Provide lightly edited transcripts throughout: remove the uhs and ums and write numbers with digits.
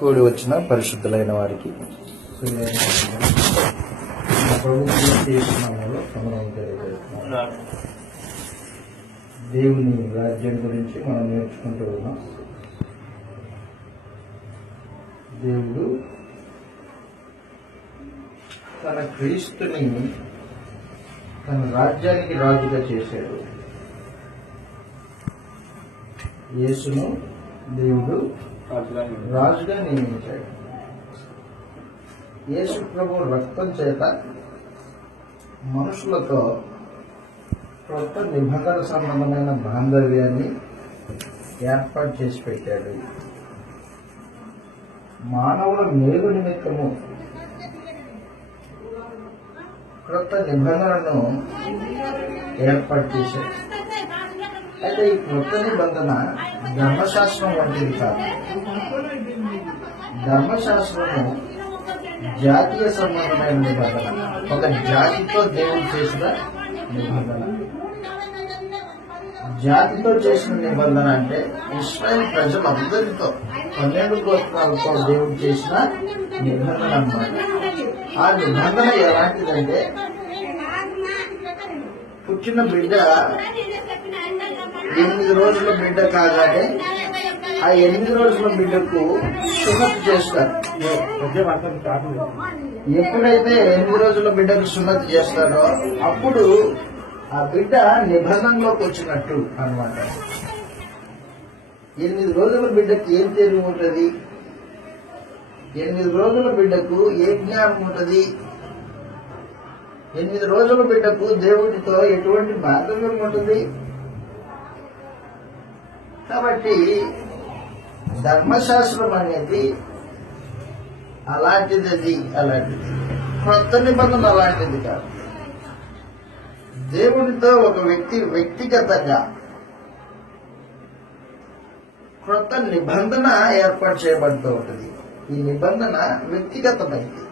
కూడి వచ్చిన పరిశుద్ధులైన వారికి దేవుని రాజ్యం గురించి మనం నేర్చుకుంటూ ఉన్నాం. దేవుడు తన క్రీస్తుని తన రాజ్యానికి రాజుగా చేశాడు. యేసును దేవుడు రాజుగా నియమించాడు. యేసు ప్రభు రక్తం చేత మనుషులతో కొత్త నిబంధన సంబంధమైన బాంధవ్యాన్ని ఏర్పాటు చేసి పెట్టాడు. మానవుల మేలు నిమిత్తము కొత్త నిబంధనను ఏర్పాటు చేశాడు. అయితే ఈ కొత్త నిబంధన ధర్మశాస్త్రం వంటిది కాదు. ధర్మశాస్త్రము జాతీయ సంబంధమైన నిబంధన, ఒక జాతితో దేవుడు చేసిన నిబంధన. జాతితో చేసిన నిబంధన అంటే ఇశ్రాయేలు ప్రజలందరితో 12 గోత్రాలతో దేవుడు చేసిన నిబంధన అన్నమాట. ఆ నిబంధన ఎలాంటిదంటే, పుట్టిన బిడ్డ 8 రోజుల బిడ్డ కాగానే ఆ 8 రోజుల బిడ్డకు సున్నతి చేస్తారు. ఎప్పుడైతే 8 రోజుల బిడ్డకు సున్నతి చేస్తారో అప్పుడు ఆ బిడ్డ నిబంధనలోకి వచ్చినట్టు అన్నమాట. 8 రోజుల బిడ్డకు ఏం తెలివి ఉంటుంది? 8 రోజుల బిడ్డకు ఏ జ్ఞానం ఉంటుంది? 8 రోజుల బిడ్డకు దేవుడితో ఎటువంటి బాంధవ్యం ఉంటుంది? కాబట్టి ధర్మశాస్త్రం అనేది అలాంటిది. కొత్త నిబంధన అలాంటిది కాదు. దేవుడితో ఒక వ్యక్తి వ్యక్తిగతంగా కొత్త నిబంధన ఏర్పాటు చేయబడుతూ ఉంటుంది. ఈ నిబంధన వ్యక్తిగతమైంది.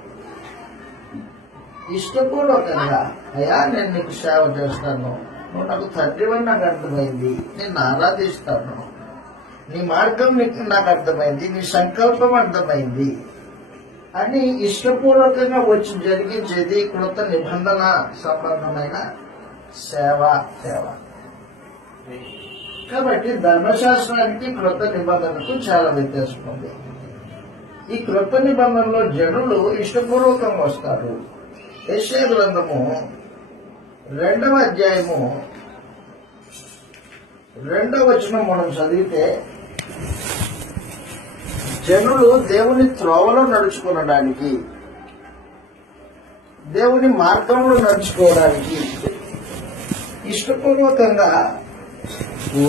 ఇష్టపూర్వకంగా, అయ్యా నేను నీకు సేవ చేస్తాను, నువ్వు నాకు తండ్రివని నాకు అర్థమైంది, నేను ఆరాధిస్తాను, నీ మార్గం నాకు అర్థమైంది, నీ సంకల్పం అర్థమైంది అని ఇష్టపూర్వకంగా వచ్చి జరిగించేది కొత్త నిబంధన సంబంధమైన సేవ. కాబట్టి ధర్మశాస్త్రానికి క్రొత్త నిబంధనకు చాలా వ్యత్యాసం ఉంది. ఈ క్రొత్త నిబంధనలో జనులు ఇష్టపూర్వకంగా వస్తారు. యెషయా గ్రంథము 2వ అధ్యాయము 2వ వచనం మనం చదివితే, జనులు దేవుని త్రోవలో నడుచుకోవడానికి, దేవుని మార్గంలో నడుచుకోవడానికి ఇష్టపూర్వకంగా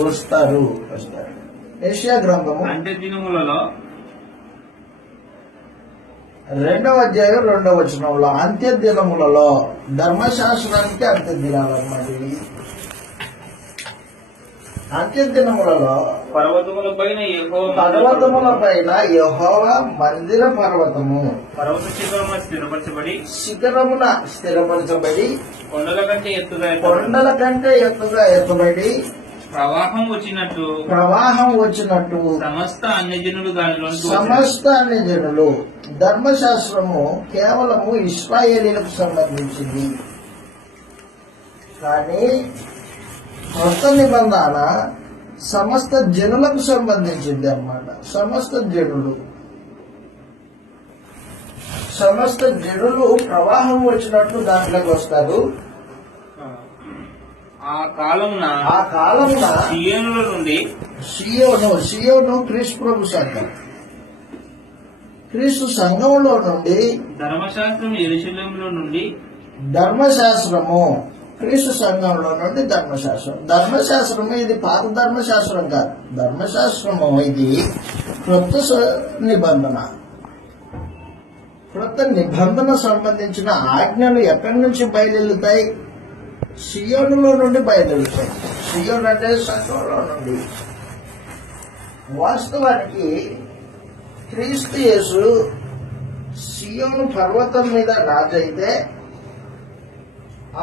వస్తారు. యెషయా గ్రంథము అంటే దినములలో 2వ అధ్యాయం 2వ వచనంలో, అంత్య దినములలో, ధర్మశాస్త్రానికి అంత్య దినాలన్నమాట. అంత్య దినములలో పర్వతముల పైన యెహోవా మందిర పర్వతము శిఖరమున స్థిరపరచబడి కొండల కంటే ఎత్తుగా ఎత్తబడి ప్రవాహం వచ్చినట్టు సమస్త అన్యజనులు ధర్మశాస్త్రము కేవలము ఇశ్రాయేలీలకు సంబంధించింది. కానీ కొత్త నిబంధన సమస్త జనులకు సంబంధించింది అన్నమాట. సమస్త జనులు ప్రవాహం వచ్చినట్టు దాంట్లోకి వస్తారు. ఆ కాలమున సియోనుల నుండి సియోను క్రీస్తు ప్రభు సంఘం, క్రీస్తు సంఘంలో నుండి ధర్మశాస్త్రం యెరూషలేములో నుండి, ధర్మశాస్త్రము క్రీస్తు సంఘంలో నుండి ధర్మశాస్త్రము ఇది పాత ధర్మశాస్త్రం కాదు. ధర్మశాస్త్రము ఇది క్రొత్త నిబంధన. క్రొత్త నిబంధన సంబంధించిన ఆజ్ఞలు ఎక్కడి నుంచి బయలుతాయి? సియోనులో నుండి బయలుదేరుతాయి. సియోన్ అంటే సంఘంలో నుండి. వాస్తవానికి క్రీస్తు యేసు సియోను పర్వతం మీద రాజు అయితే,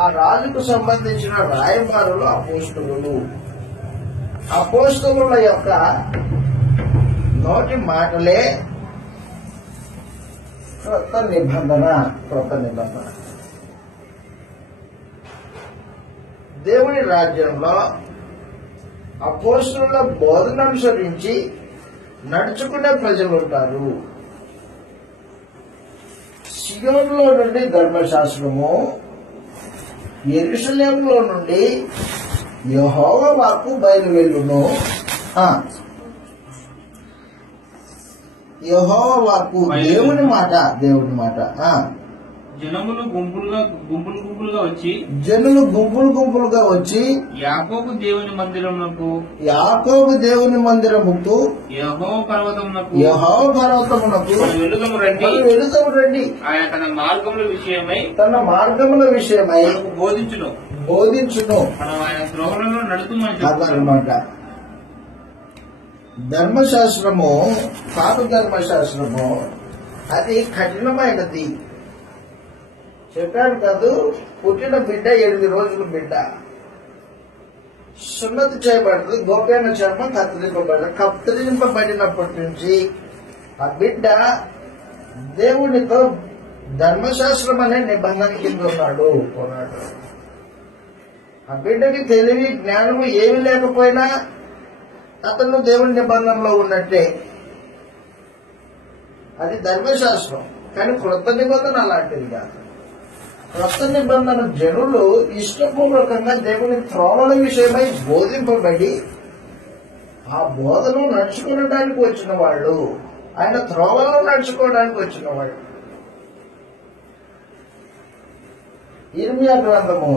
ఆ రాజుకు సంబంధించిన రాయబారులు అపోస్తలుల యొక్క నోటి మాటలే క్రొత్త నిబంధన. దేవుని రాజ్యంలో అపోస్తలుల బోధన అనుసరించి నడుచుకునే ప్రజలు ఉంటారు. సియోనులో నుండి ధర్మశాస్త్రము, యెరూషలేములో నుండి యెహోవా వాక్కు బయలువెళ్ళును. యెహోవా వాక్కు దేవుని మాట. జనులు గుంపులుగా వచ్చి యాకోబు దేవుని మందిరముకు యెహోవా పర్వతమునకు వెళుదము రండి. ఆయన తన మార్గముల విషయమై బోధించును. ఆయన త్రోవలలో నడుతుమని అదనమాట. ధర్మశాస్త్రము, పాత ధర్మశాస్త్రము అది కఠినమైనది. చెప్పాను కాదు, పుట్టిన బిడ్డ 8 రోజుల బిడ్డ సున్నతి చేయబడుతుంది. గోపేన చర్మం కత్తిరింపబడినప్పటి నుంచి ఆ బిడ్డ దేవునితో ధర్మశాస్త్రం అనే నిబంధన కింద ఉన్నాడు. ఆ బిడ్డకి తెలివి జ్ఞానము ఏమి లేకపోయినా అతను దేవుని నిబంధనలో ఉన్నట్టే. అది ధర్మశాస్త్రం. కానీ క్రొత్త నిబంధన అలాంటిది కాదు. క్రొత్త నిబంధన జనులు ఇష్టపూర్వకంగా దేవుని త్రోవల విషయమై బోధింపబడి ఆ బోధను నడుచుకోవడానికి వచ్చిన వాళ్ళు, ఆయన త్రోవలో నడుచుకోవడానికి వచ్చిన వాళ్ళు. ఇర్మియా గ్రంథము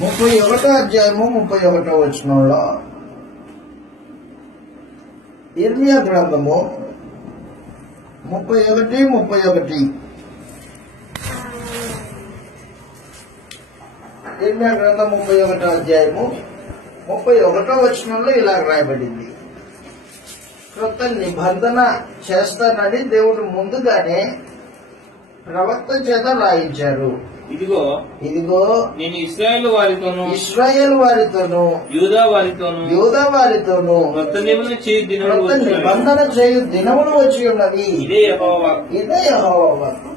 31వ అధ్యాయము 31వ వచనంలో, ఇర్మియా గ్రంథము 31 ఇర్మియా గ్రంథం 31వ అధ్యాయము 31వ వచనంలో ఇలా రాయబడింది. క్రొత్త నిబంధన చేస్తానని దేవుడు ముందుగానే ప్రవక్త చేత రాయించారు. ఇదిగో నేను ఇశ్రాయేలు వారితోను యూదా వారితోను క్రొత్త నిబంధన చేయు దినములు వచ్చి ఉన్నవి. ఇదే యెహోవా వాక్కు.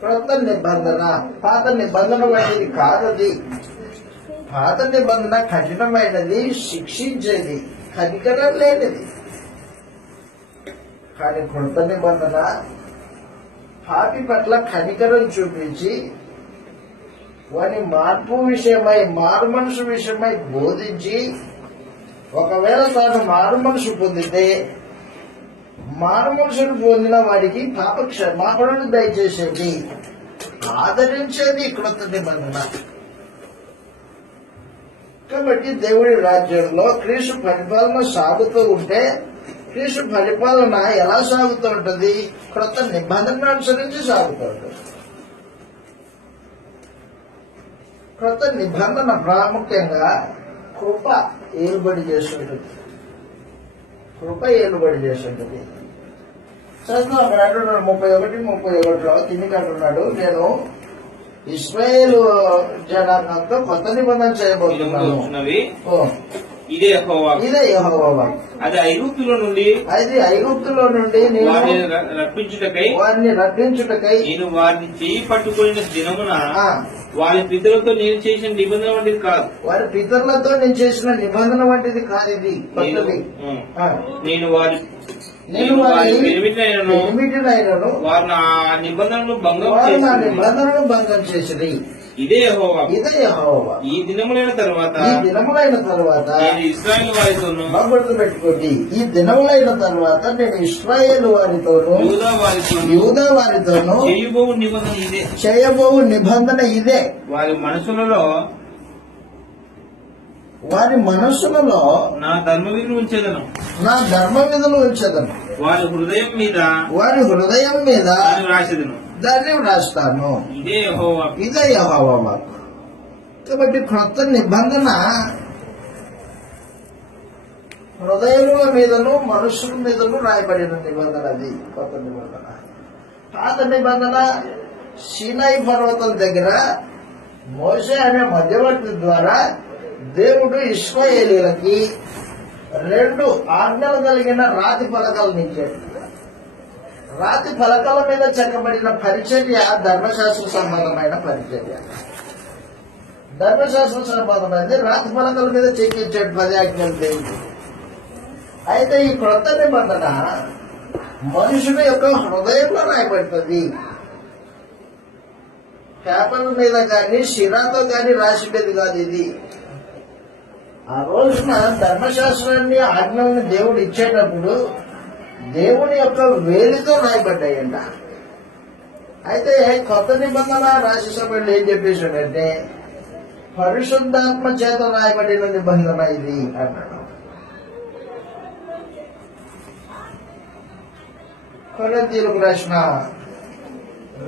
క్రొత్త నిబంధన పాత నిబంధన వంటిది కాదది. పాత నిబంధన కఠినమైనది, శిక్షించేది, కనికరం లేనిది. కానీ క్రొత్త నిబంధన పాపి పట్ల కనికరం చూపించి వాని మార్పు విషయమై, మారు మనసు విషయమై బోధించి, ఒకవేళ తాను మారు మనసు పొందితే మారు మనసును పొందిన వాడికి పాప క్షమాపణను దయచేసేది, ఆదరించేది క్రొత్త నిబంధన. కాబట్టి దేవుడి రాజ్యంలో క్రీస్తు పరిపాలన సాగుతూ ఉంటే, క్రీస్తు పరిపాలన ఎలా సాగుతూ ఉంటుంది? క్రొత్త నిబంధన అనుసరించి సాగుతూ ఉంటుంది. క్రొత్త నిబంధన ప్రాముఖ్యంగా కృప ఏలుబడి చేస్తుంటుంది. చదువు అక్కడ అంటున్నాడు 31:31లో కిందికి అంటున్నాడు, నేను ఇశ్రాయేలు జనాంగంతో కొత్త నిబంధన చేయబోతున్నాను. ఇదే యెహోవా వాక్కు. అది ఐగుప్తులో నుండి వారిని రప్పించుటకై నేను వారిని చేయి పట్టుకున్న దినమున వారి పితరులతో నేను చేసిన నిబంధన వంటిది కాదు. ఇది నేను వారి వారు నా నిబంధనను భంగం చేసింది. ఇదే యెహోవా. ఈ దినములైన తర్వాత నేను ఇశ్రాయేలు వారితోను, పెట్టుకోండి, ఈ దినములైన తర్వాత నేను ఇశ్రాయేలు వారితోను యూదా వారితోను చేయబోవు నిబంధన ఇదే. వారి మనసులలో నా ధర్మ విధులు ఉంచేదను. వారి హృదయం మీద రాసేదను, దాన్ని వ్రాస్తాను. ఇదే యెహోవా వాక్కు. కాబట్టి క్రొత్త నిబంధన హృదయముల మీదను మనుషుల మీదను రాయబడిన నిబంధన. అది కొత్త నిబంధన. పాత నిబంధన సీనాయి పర్వతం దగ్గర మోషే అనే మధ్యవర్తి ద్వారా దేవుడు ఇశ్రాయేలీయులకి 2 ఆజ్ఞలు కలిగిన రాతి పలకలు ఇచ్చాడు. రాతి ఫలకాల మీద చెక్కబడిన పరిచర్య ధర్మశాస్త్ర సంబంధమైన పరిచర్య. ధర్మశాస్త్ర సంబంధమైనది రాతి ఫలకాల మీద చెక్కించాడు 10 ఆజ్ఞలు దేవుడు. అయితే ఈ క్రొత్త నిబంధన మనుషుల యొక్క హృదయంలో రాయబడుతుంది. పేపర్ల మీద కానీ శిరాతో కానీ రాసిపోయేది కాదు ఇది. ఆ రోజున ధర్మశాస్త్రాన్ని ఆజ్ఞలను దేవుడు ఇచ్చేటప్పుడు దేవుని యొక్క వేలితో రాయబడ్డాయంట. అయితే కొత్త నిబంధన రాసేసభ్యులు ఏం చెప్పేశాడంటే పరిశుద్ధాత్మ చేత రాయబడిన నిబంధన ఇది అన్నాడు. కొరింథీయులకు రాసిన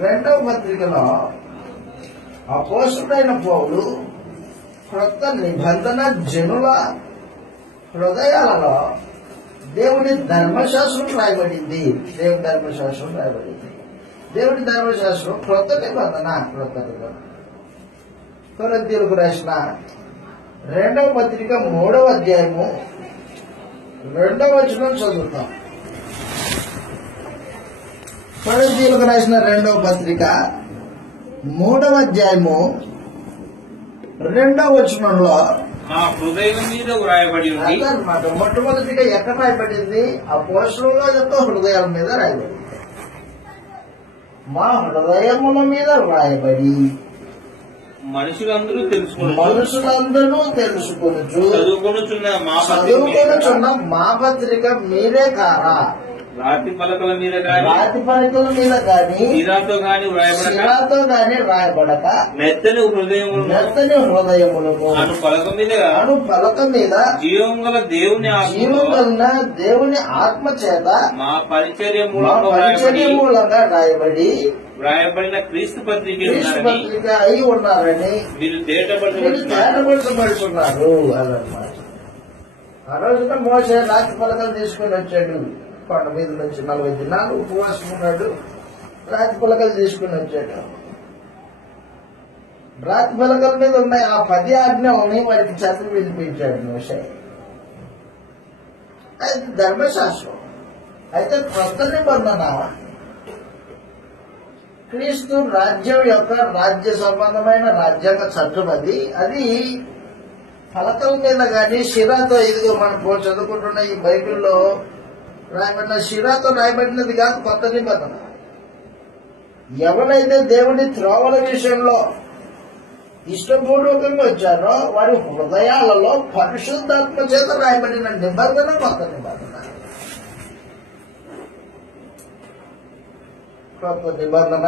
2వ పత్రికలో అపోస్తలుడైన పౌలు క్రొత్త నిబంధన జనుల హృదయాలలో దేవుని ధర్మశాస్త్రం రాయబడింది. దేవుని ధర్మశాస్త్రం రాయబడింది. దేవుని ధర్మశాస్త్రం క్రొత్త నిబంధన. కొరింథీయులకు రాసిన 2వ పత్రిక 3వ అధ్యాయము 2వ వచనం చదువుతాం. కొరింథీయులకు రాసిన 2వ పత్రిక 3వ అధ్యాయము 2వ వచనంలో మా హృదయం మీద వ్రాయబడి ఉంది అదనమాట. మొట్టమొదటిగా ఎక్కడ రాయబడింది? అపోస్తలుల యొక్క హృదయాల మీద రాయబడింది. మా హృదయముల మీద రాయబడి మనుషులందరూ తెలుసుకొనుచు చదువుకొనుచున్న మా పత్రిక మీరే కారా? రాతి పలకల మీద గాని శిరాతో గాని రాయబడక మెత్తని హృదయములను అను పలక మీద జీవం గల దేవుని ఆత్మ చేత మా పరిచర్య మూలంగా వ్రాయబడిన క్రీస్తు పత్రిక అయి ఉన్నారని మీరు తేటపరచబడుతున్నారు అదనమాట. ఆ రోజున మోసే రాతి పలకలు తీసుకుని వచ్చాడు. కొండ మీద నుంచి 40 దినాలు ఉపవాసం ఉన్నాడు. రాతి పలకలు తీసుకుని వచ్చాడు. రాతి పలకల మీద ఉన్నాయి ఆ 10 ఆజ్ఞల్ని వారికి చదివి వినిపించాడు మోసే. అది ధర్మశాస్త్రం. అయితే కొత్త నిబంధన క్రీస్తు రాజ్యం యొక్క రాజ్య సంబంధమైన రాజ్యాంగ చట్టం. అది పలకల మీద కానీ శిరాతో, ఇదిగో మనం చదువుకుంటున్న ఈ బైబిల్లో రాయబడిన శిరాతో రాయబడినది కాదు కొత్త నిబంధన. ఎవరైతే దేవుని త్రోవల విషయంలో ఇష్టపూర్వకంగా వచ్చారో వారి హృదయాలలో పరిశుద్ధాత్మ చేత రాయబడిన నిబంధన కొత్త నిబంధన. కొత్త నిబంధన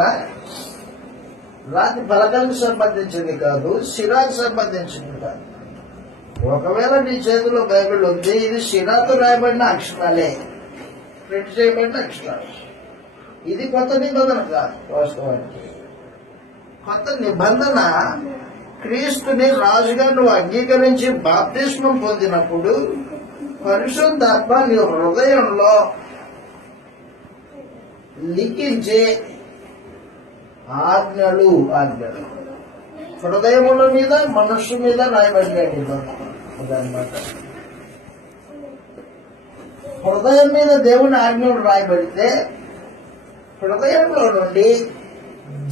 రాతి పలకలకు సంబంధించింది కాదు, శిరాకు సంబంధించింది కాదు. ఒకవేళ నీ చేతిలో బైబిల్ ఉంది, ఇది శిరాతో రాయబడిన అక్షరాలే, ప్రింట్ చేయబడిన అక్షరాలు. ఇది కొత్త నిబంధన కాదు. వాస్తవానికి కొత్త నిబంధన క్రీస్తుని రాజుగా నువ్వు అంగీకరించి బాప్తిస్మం పొందినప్పుడు పరిశుద్ధాత్మ నీ హృదయంలో లిఖించే ఆజ్ఞలు హృదయముల మీద మనస్సు మీద రాయబడినాయి. అదనమాట. హృదయం మీద దేవుని ఆజ్ఞలు రాయబడితే హృదయంలో నుండి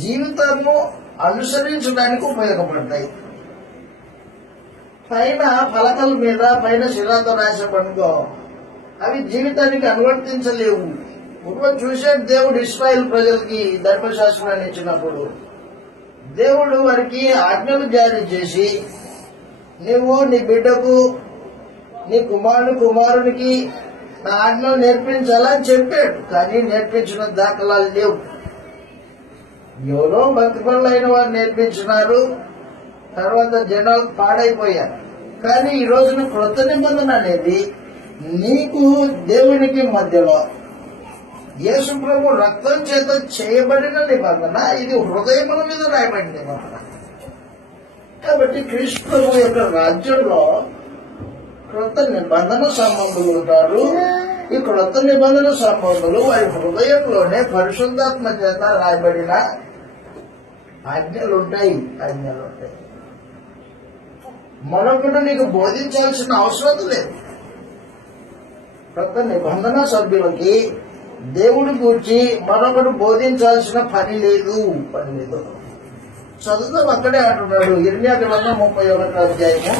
జీవితము అనుసరించడానికి ఉపయోగపడతాయి. పైన పలకల మీద పైన శిలాతో రాసేపనుకో అవి జీవితానికి అనువర్తించలేవు. ఇప్పుడు చూసాడు దేవుడు ఇశ్రాయేల్ ప్రజలకి ధర్మశాస్త్రాన్ని ఇచ్చినప్పుడు దేవుడు వారికి ఆజ్ఞలు జారీ చేసి నువ్వు నీ బిడ్డకు నీ కుమారునికి నా ఆజ్ఞలు నేర్పించాలని చెప్పాడు. కానీ నేర్పించిన దాఖలాలు లేవు. ఎవరో భక్తి పనులైన వారు నేర్పించినారు, తర్వాత జనాలు పాడైపోయారు. కానీ ఈ రోజున క్రొత్త నిబంధన అనేది నీకు దేవునికి మధ్యలో యేసు ప్రభు రక్తం చేత చేయబడిన నిబంధన. ఇది హృదయముల మీద రాయబడిన నిబంధన. కాబట్టి క్రీస్తు ప్రభు యొక్క రాజ్యంలో క్రొత్త నిబంధన సంబంధులు ఉంటారు. ఈ క్రొత్త నిబంధన సంబంధులు వారి హృదయంలోనే పరిశుద్ధాత్మ చేత రాయబడిన ఆజ్ఞలుంటాయి. మరొకటి నీకు బోధించాల్సిన అవసరం లేదు. క్రొత్త నిబంధన సభ్యులకి దేవుడి గురించి మరొకడు బోధించాల్సిన పని లేదు. చదువుతాం అక్కడే అంటున్నాడు. ఇర్మియా గ్రంథం 31వ అధ్యాయము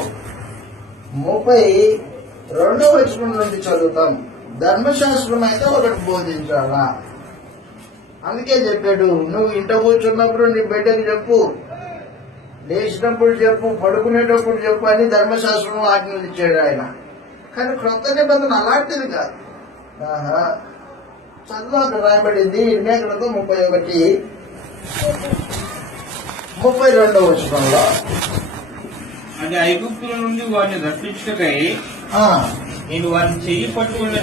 32వ వచనం నుండి చదువుతాం. ధర్మశాస్త్రం అయితే ఒకటి బోధించాలా. అందుకే చెప్పాడు, నువ్వు ఇంట కూర్చున్నప్పుడు నీ బిడ్డకి చెప్పు, లేచినప్పుడు చెప్పు, పడుకునేటప్పుడు చెప్పు అని ధర్మశాస్త్రంలో ఆజ్ఞలు ఇచ్చాడు ఆయన. కానీ క్రొత్త నిబంధన అలాంటిది కాదు. చదువు అక్కడ రాయబడింది. ఇర్మియా గ్రంథం 31-32వ వచనంలో, అది ఐగుప్తుల నుండి వారిని రక్షించుటకై నేను వారిని చెయ్యి పట్టుకున్న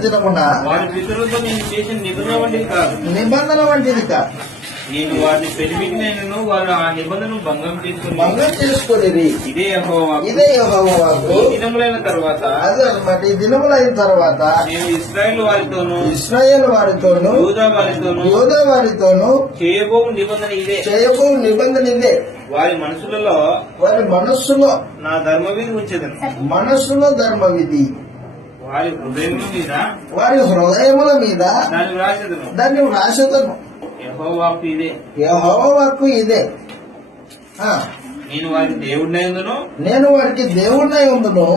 దినమున వారి పితరులతో నేను చేసిన నిబంధన వంటిది కాదు. నేను వారిని పెరిమిటినైనను వారు ఆ నిబంధనను భంగం చేసుకొని ఇదే యెహోవా వాక్కు. ఈ దినములైన తర్వాత అదే అన్నమాట. ఈ దినములైన తర్వాత నేను ఇశ్రాయేలు వారితోను యూదా వారితోను చేయబో నిబంధన ఇదే. వారి మనస్సులో నా ధర్మవిధి ఉంచేదను. మనస్సులో ధర్మవిధి వారి హృదయముల మీద దాన్ని వ్రాసేదను. యెహోవా వాక్కు ఇదే. నేను వారికి దేవుడినై ఉందును,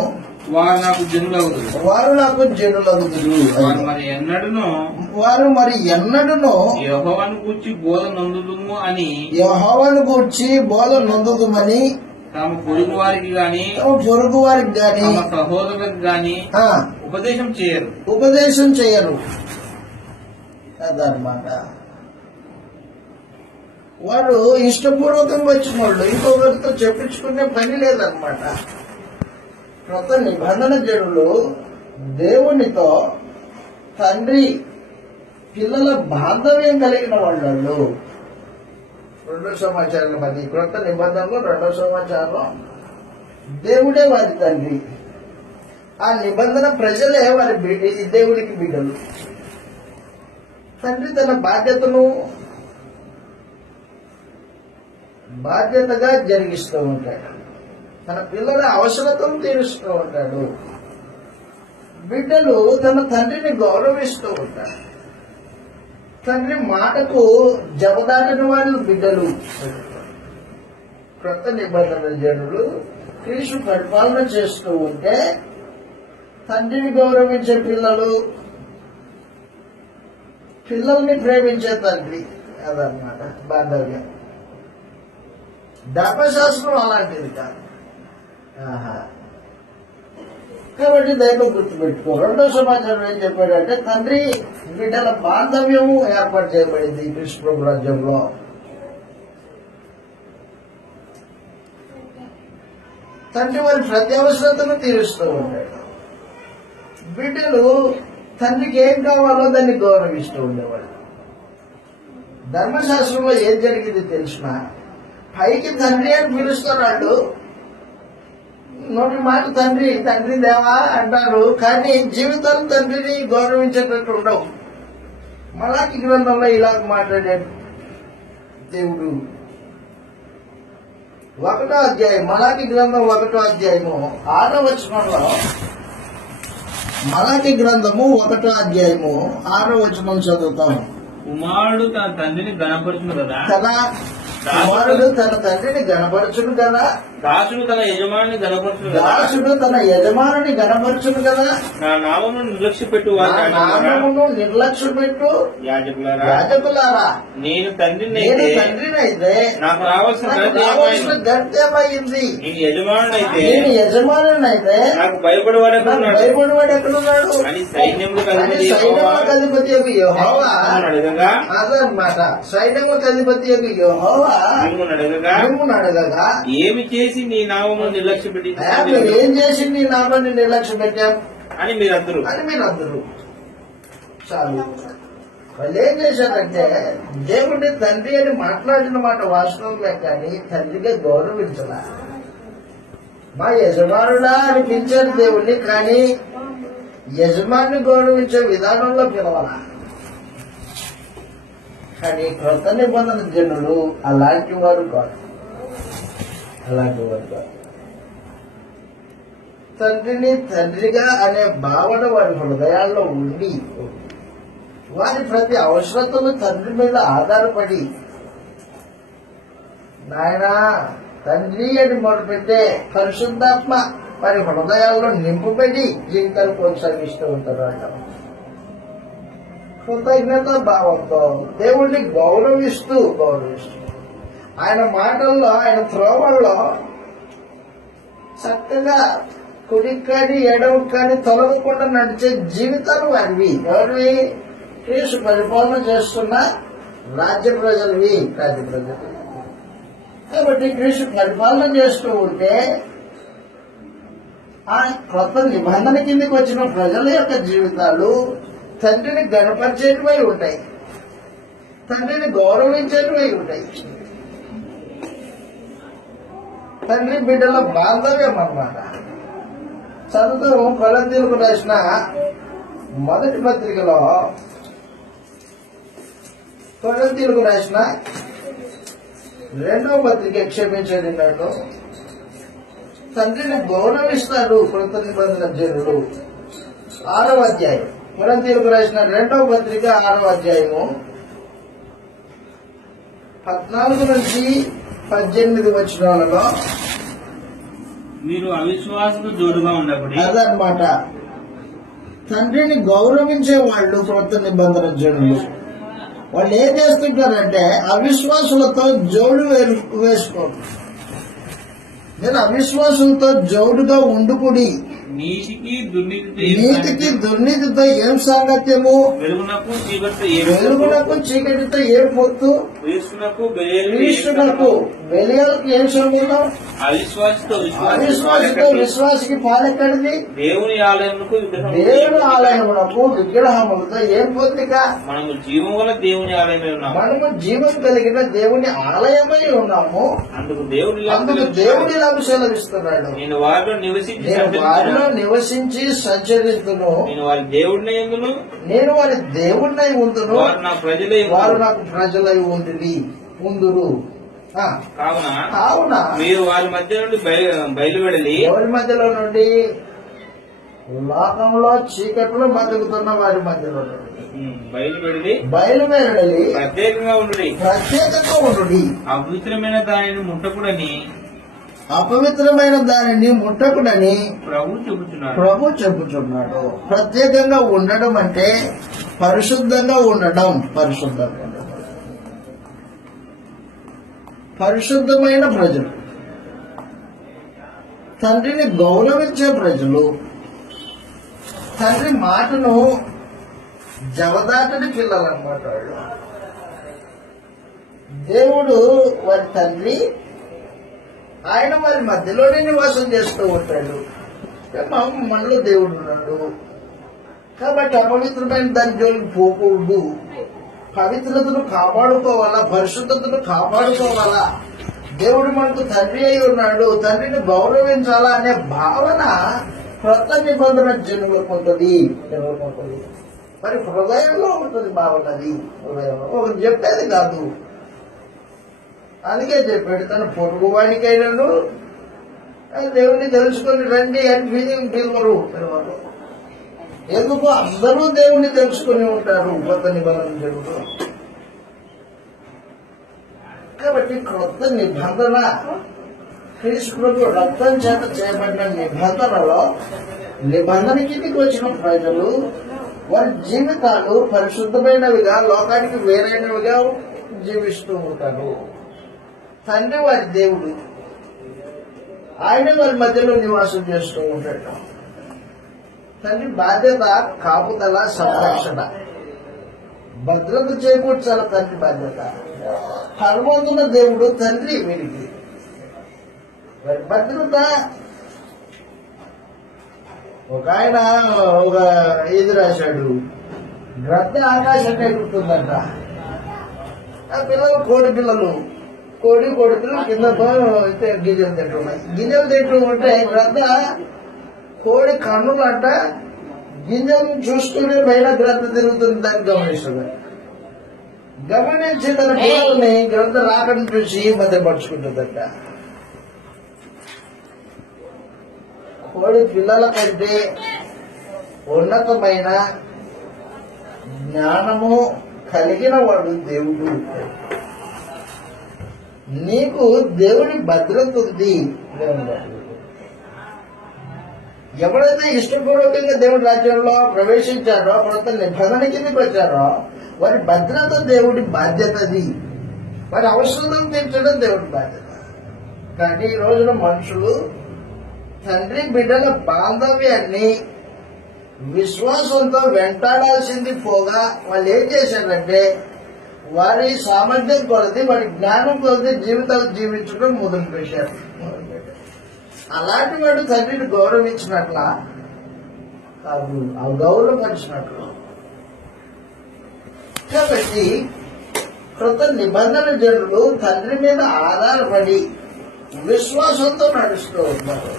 వారు నాకు జనులగుదురు. వారు మరి ఎన్నడును యెహోవాను గూర్చి బోధ నొందుదుమని తమ పొరుగు వారికి గాని తమ సహోదరులకు గాని ఉపదేశం చేయరు. అదనమాట. వారు ఇష్టపూర్వకంగా వచ్చిన వాళ్ళు, ఇంకొకరితో చెప్పించుకునే పని లేదనమాట. క్రొత్త నిబంధన జనులు దేవునితో తండ్రి పిల్లల బాంధవ్యం కలిగిన వాళ్ళు. రెండో సమాచారం అది క్రొత్త నిబంధనలో రెండో సమాచారం. దేవుడే వారి తండ్రి, ఆ నిబంధన ప్రజలే వారి దేవుడికి బిడ్డలు. తండ్రి తన బాధ్యతగా జరిగిస్తూ ఉంటాడు. తన పిల్లల అవసరతను తీరుస్తూ ఉంటాడు. బిడ్డలు తన తండ్రిని గౌరవిస్తూ ఉంటారు. తండ్రి మాటకు జవదాటని వాళ్ళు బిడ్డలు. క్రొత్త నిబంధన జనులు క్రీస్తు పరిపాలన చేస్తూ ఉంటే తండ్రిని గౌరవించే పిల్లల్ని ప్రేమించే తండ్రి. అదన్నమాట బాంధవ్యం. ధర్మశాస్త్రం అలాంటిది కాదు. కాబట్టి దైవం గుర్తుపెట్టుకో. రెండో సమాచారం ఏం చెప్పాడంటే తండ్రి బిడ్డల బాంధవ్యము ఏర్పాటు చేయబడింది క్రీస్తు ప్రభు రాజ్యంలో. తండ్రి వారి ప్రతి అవసరతను తీరుస్తూ ఉంటాడు. బిడ్డలు తండ్రికి ఏం కావాలో దాన్ని గౌరవిస్తూ ఉండేవాడు. ధర్మశాస్త్రంలో ఏం జరిగింది తెలిసిన, పైకి తండ్రి అని పిలుస్తున్నాడు, నోటి మాట తండ్రి దేవా అంటారు, కానీ జీవితాలు తండ్రిని గౌరవించేటట్టు ఉండవు. మలాకి గ్రంథంలో ఇలా మాట్లాడాడు దేవుడు. 1వ అధ్యాయం మలాకి గ్రంథం 1వ అధ్యాయము 6వ వచనంలో, మలాకి గ్రంథము 1వ అధ్యాయము 6వ వచనం చదువుతాం. కుమారుడు తన తండ్రిని గణపరచును కదా, కుమారుడు తన తండ్రిని గణపరచును కదా, దాసుడు తన యజమాని గణపరచును కదా, నా నామమును నిర్లక్ష్యపెట్టు యాజకులారా, నేను తండ్రినైతే నాకు రావాల్సిన గర్తేమైంది. నేను యజమానునైతే నాకు భయపడేవాడు ఎక్కడున్నాడు అని సైన్యములకు అధిపతి యెహోవా అదనమాట. సైన్యములకు అధిపతి యెహోవా మిమ్మును అడగగా ఏమి చేసి నీ నామమును నిర్లక్ష్య పెట్టి ఏం చేసి నీ నామాన్ని నిర్లక్ష్య పెట్టాం అని మీరందరూ చాలు. వాళ్ళు ఏం చేశారంటే దేవుడిని తండ్రి అని మాట్లాడిన మాట వాస్తవమే, కానీ తండ్రిగా గౌరవించలా. మా యజమానుడా అని పిలిచారు దేవుణ్ణి, కానీ యజమాన్ని గౌరవించే విధానంలో పిలవాలా. కానీ క్రొత్త నిబంధన జనులు అలాంటి వారు కాదు. తండ్రిని తండ్రిగా అనే భావన వారి హృదయాల్లో ఉండి వారి ప్రతి అవసరతలు తండ్రి మీద ఆధారపడి నాయనా తండ్రి అని మొదలుపెట్టే పరిశుద్ధాత్మ వారి హృదయాల్లో నింపుబడి జీవితాలు కొనసాగిస్తూ ఉంటారు అంట. కృతజ్ఞత భావంతో దేవుణ్ణి గౌరవిస్తూ ఆయన మాటల్లో ఆయన త్రోవల్లో చక్కగా కుడికి కానీ ఎడవకు కానీ తొలగకుండా నడిచే జీవితాలు వారివి. ఎవరివి? క్రీస్తు పరిపాలన చేస్తున్న రాజ్య ప్రజలవి. కాబట్టి క్రీస్తు పరిపాలన చేస్తూ ఉంటే ఆ కొత్త నిబంధన కిందకి వచ్చిన ప్రజల యొక్క జీవితాలు తండ్రిని గణపరిచేటివై ఉంటాయి, తండ్రిని గౌరవించేటివై ఉంటాయి. తండ్రి బిడ్డల బాంధవ్యం అన్నమాట. చదువు కొరింథీయులకు రాసిన మొదటి పత్రికలో, కొరింథీయులకు రాసిన 2వ పత్రిక క్షమించండి నాడు తండ్రిని గౌరవిస్తారు కృత నిబంధన జనులు. 6వ అధ్యాయం కొరింథీయులకు రాసిన 2వ పత్రిక 6వ అధ్యాయము 14 నుంచి 18 వచనాలలో మీరు అవిశ్వాసకు జోడుగా ఉన్నప్పుడు అదనమాట. తండ్రిని గౌరవించే వాళ్ళు కృత నిబంధన జనులు. వాళ్ళు ఏం చేస్తుంటారంటే అవిశ్వాసులతో జోడు వేసుకోరు. నేను అవిశ్వాసులతో జోడుగా ఉండుకుడి. నీతికి దుర్నీతితో ఏం సాంగత్యము? వెలుగునకు చీకటితో ఏం పొత్తు? క్రీస్తునకు బెలియాలకు ఏం సంబంధం? అవిశ్వాసితో విశ్వాసికి పాలెక్కడిది? దేవుని ఆలయమునకు విగ్రహములతో ఏం పొందిక? మనము జీవం వల్ల దేవుని ఆలయమై ఉన్నాము. మనము జీవం కలిగిన దేవుని ఆలయమై ఉన్నాము. అందుకు దేవుని నాకు సెలవిస్తున్నాడు. నేను వారిలో నివసించి సంచరిస్తును. నేను వారి దేవుడినై ఉందును. వారు నాకు ప్రజలై ఉందురు. కావున మీరు వారి మధ్య నుండి బయలువెడలి, ఎవరి మధ్యలో నుండి? లోకంలో చీకట్లో బతుకుతున్న వారి మధ్యలో బయలువెడలి ప్రత్యేకంగా ఉండు. అపవిత్రమైన దానిని ముట్టకుడని ప్రభు చెబుతున్నాడు. ప్రత్యేకంగా ఉండడం అంటే పరిశుద్ధంగా ఉండడం. పరిశుద్ధమైన ప్రజలు, తండ్రిని గౌరవించే ప్రజలు, తండ్రి మాటను జవదాటని పిల్లలన్నమాట వాళ్ళు. దేవుడు వారి తండ్రి, ఆయన వారి మధ్యలోనే నివాసం చేస్తూ ఉంటాడు. మనలో దేవుడు ఉన్నాడు కాబట్టి అపవిత్రమైన దాని జోలికి పోకూడదు. పవిత్రతను కాపాడుకోవాలా, పరిశుద్ధతను కాపాడుకోవాలా. దేవుడు మనకు తండ్రి అయి ఉన్నాడు, తండ్రిని గౌరవించాలా అనే భావన కొత్త నిబంధన జనులకు ఉంటుంది. మరి హృదయంలో ఉంటుంది భావన. అది హృదయంలో ఒకరు చెప్పేది కాదు. అందుకే చెప్పాడు, తన పొరుగు వాడికైనాను దేవుణ్ణి తెలుసుకొని రండి అని పిలువరు. ఎందుకు? అందరూ దేవుణ్ణి తెలుసుకుని ఉంటారు కొత్త నిబంధన జనులు. కాబట్టి కొత్త నిబంధన క్రీస్తు రక్తం చేత చేయబడిన నిబంధన కిందకి వచ్చిన ప్రజలు వారి జీవితాలు పరిశుద్ధమైనవిగా, లోకానికి వేరైనవిగా జీవిస్తూ ఉంటారు. తండ్రి వారి దేవుడు, ఆయన వారి మధ్యలో నివాసం చేస్తూ ఉంటాడు. తండ్రి బాధ్యత కాపుదల, సంరక్షణ, భద్రత చేకూర్చాల తండ్రి బాధ్యత. పరమందున దేవుడు తండ్రి వీరికి భద్రత. ఒక ఆయన ఇది రాశాడు, గ్రద్ద ఆకాశం ఎగురుతుందంట. ఆ పిల్లలు కోడి పిల్లలు కిందతో గింజలు తింటున్నాయి. గింజలు తింటూ ఉంటే గ్రద్ద కోడి కన్నులు అంట గింజలు చూస్తూనే పైన గ్రద్ద తిరుగుతుంది. దాన్ని గమనించి తన పిల్లల్ని గ్రద్ద రాకని చూసి భద్రపరుచుకుంటుందంట. కోడి పిల్లల కంటే ఉన్నతమైన జ్ఞానము కలిగిన వాడు దేవుడు. నీకు దేవుడి భద్రత ఉంది. ఎవరైతే ఇష్టపూర్వకంగా దేవుడి రాజ్యంలో ప్రవేశించారో, కొంత నిబంధన కిందకి వచ్చారో, వారి భద్రత దేవుడి బాధ్యతది. వారి అవసరం తీర్చడం దేవుడి బాధ్యత. కానీ ఈ రోజున మనుషులు తండ్రి బిడ్డల బాంధవ్యాన్ని విశ్వాసంతో వెంటాడాల్సింది పోగా వాళ్ళు ఏం చేశారంటే వారి సామర్థ్యం కొలది, వారి జ్ఞానం కొలది జీవితాలు జీవించడం మొదలు పెట్టారు. అలాంటి వాడు తండ్రిని గౌరవించినట్ల కాదు, అగౌరవపరిచినట్లు. కాబట్టి కృత నిబంధన జనులు తండ్రి మీద ఆధారపడి విశ్వాసంతో నడుస్తూ ఉన్నారు.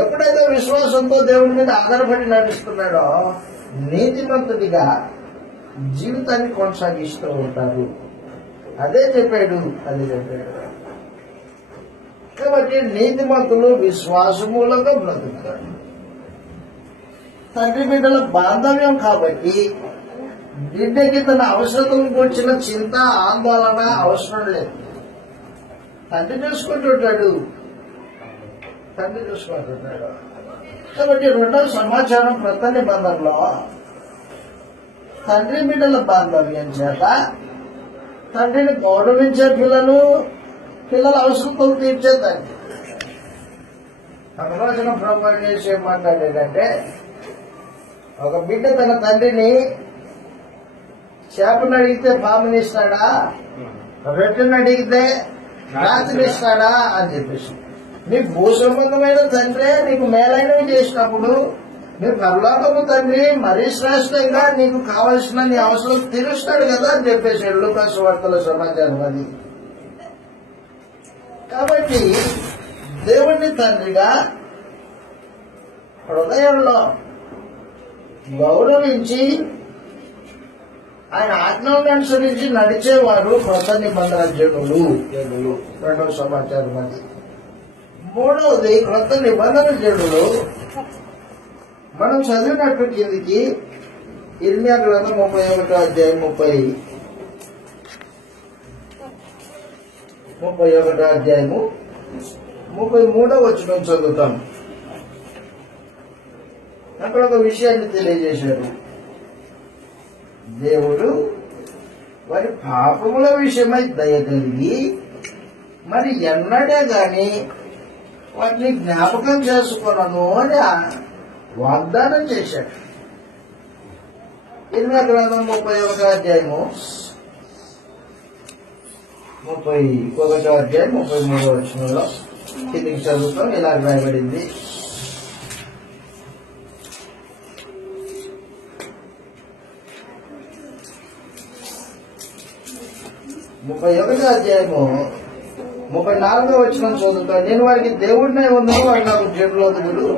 ఎప్పుడైతే విశ్వాసంతో దేవుడి మీద ఆధారపడి నడుస్తున్నాడో నీతిమంతుడిగా జీవితాన్ని కొనసాగిస్తూ ఉంటారు. అదే చెప్పాడు. కాబట్టి నీతిమంతులు విశ్వాసమూలంగా బ్రతుకుతారు. తండ్రి బిడ్డల బాంధవ్యం కాబట్టి బిడ్డకి తన అవసరతలకు వచ్చిన చింత, ఆందోళన అవసరం లేదు. తండ్రి చూసుకుంటుంటాడు. కాబట్టి రెండవ సమాచారం క్రొత్త నిబంధనలో తండ్రి బిడ్డల బాంధవ్యం చేత తండ్రిని గౌరవించే పిల్లల అవసరం తీర్చే తండ్రి. రోజున ప్రభు చేసి ఏం మాట్లాడేదంటే, ఒక బిడ్డ తన తండ్రిని చేపను అడిగితే పాముని ఇస్తాడా, రొట్టెను అడిగితే రాత్రి ఇస్తాడా అని చెప్పేసి, నీ భూ సంబంధమైన తండ్రే నీకు మేలైనవి చేసినప్పుడు నీ పరలోకము తండ్రి మరీ శ్రేష్టంగా నీకు కావలసిన నీ అవసరం తీరుస్తాడు కదా అని చెప్పేసాడు. లూకాసు వార్తల సమాచారం అది. కాబట్టి దేవుణ్ణి తండ్రిగా హృదయంలో గౌరవించి ఆయన ఆజ్ఞలను అనుసరించి నడిచేవారు క్రొత్త నిబంధన జనులు. రెండవ సమాచారం అది. మూడవది క్రొత్త నిబంధన జనులు మనం చదివినట్టు కిందికి ఇర్మియా గ్రంథం 31వ అధ్యాయం 31వ అధ్యాయము 33వ వచనం చదువుతాం. అక్కడ ఒక విషయాన్ని తెలియజేశారు. దేవుడు వారి పాపముల విషయమై దయ కలిగి మరి ఎన్నడే గాని వాటిని జ్ఞాపకం చేసుకున్నాను అని వాగ్దానం చేశాడు. ఇర్మియా గ్రంథం 31వ అధ్యాయము 33వ వచనంలో కిందికి చదువుతాం. ఇలా రాయబడింది. ముప్పై 31వ అధ్యాయము 34వ వచనం చదువుతాం. నేను వారికి దేవుడినే ఉందని వారు నాకు జనులు,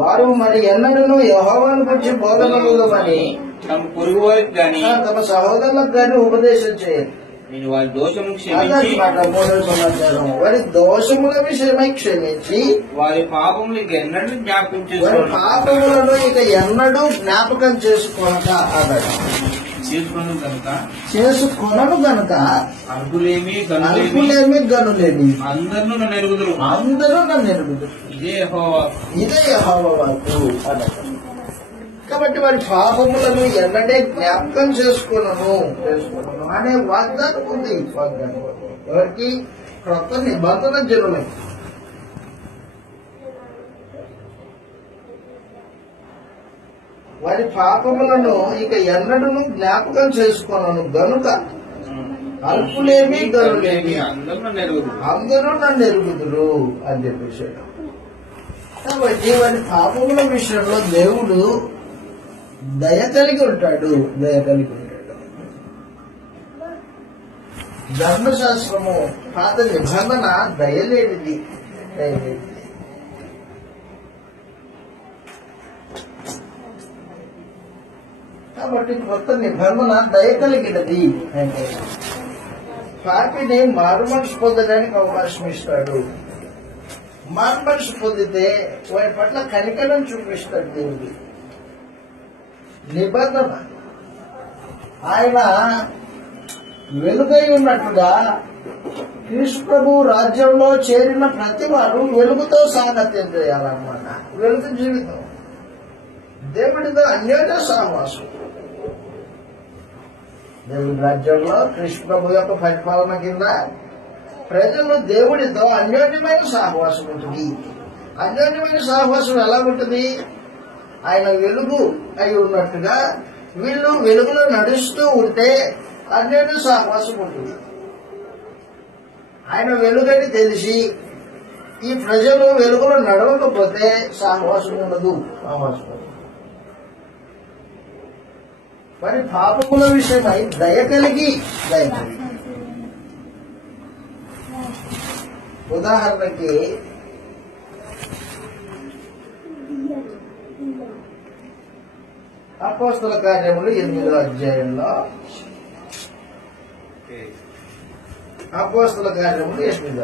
వారు మరి ఎన్నడూ యెహోవాను గురించి బోధనలుదని తమ పొరుగు వారికి గాని తమ సహోదరులకు గాని ఉపదేశం చేయాలి. నేను వారి దోషము క్షమించి, మూడవ సమాచారం, వారి దోషముల విషయమై క్షమించి వారి పాపములు ఇక ఎన్నడూ జ్ఞాపకం వారి చేసుకోను పాపములను ఇక ఎన్నడూ జ్ఞాపకం చేసుకోనక అన్నాడు. చేసుకొనను గనుక అర్హులేమి అల్పులేమి గనులేమి అందరూ నన్ను ఎరుగుదురు. అందరూ నన్ను ఎరుగుదురు. ఇదే యెహోవా వాక్కు అన్నాడు. కాబట్టి వారి పాపములను ఎన్నడే జ్ఞాపకం చేసుకున్నాను అనే వాగ్దానం ఉంది. వాగ్దానం ఎవరికి? క్రొత్త నిబంధన జనులై. వారి పాపములను ఇక ఎన్నడూ జ్ఞాపకం చేసుకున్నాను గనుక అల్పులేమి గనులేమి అందరూ నన్ను ఎరుగుదురు అని చెప్పేశాడు. కాబట్టి వారి పాపముల విషయంలో దేవుడు దయ కలిగి ఉంటాడు. ధర్మశాస్త్రము పాత నిబంధన దయలేనిది. కాబట్టి కొత్త నిబంధన దయ కలిగినది. అంటే పాపిని మారు మనసు పొందడానికి అవకాశం ఇస్తాడు. మారుమనసు పొందితే వారి పట్ల కనికరం చూపిస్తాడు దేవుడు. నిబంధన ఆయన వెలుగై ఉన్నట్టుగా క్రీస్తు ప్రభు రాజ్యంలో చేరిన ప్రతి వారు వెలుగుతో సాంగత్యం చేయాలన్నమాట. వెలుగు జీవితం, దేవుడితో అన్యోన్య సహవాసం. దేవుడి రాజ్యంలో క్రీస్తు ప్రభు యొక్క పరిపాలన కింద ప్రజలు దేవుడితో అన్యోన్యమైన సహవాసం ఉంటుంది. అన్యోన్యమైన సహవాసం ఎలా ఉంటుంది? ఆయన వెలుగు అయి ఉన్నట్టుగా వీళ్ళు వెలుగులో నడుస్తూ ఉంటే అన్యోన్య సహవాసం ఉంటుంది. ఆయన వెలుగని తెలిసి ఈ ప్రజలు వెలుగులో నడవకపోతే సహవాసం ఉండదు. సహవాసం మరి పాపముల విషయమై దయ కలిగి ఉదాహరణకి అపోస్తల కార్యములు 8వ అధ్యాయంలో అపోస్తల కార్యములు 8వ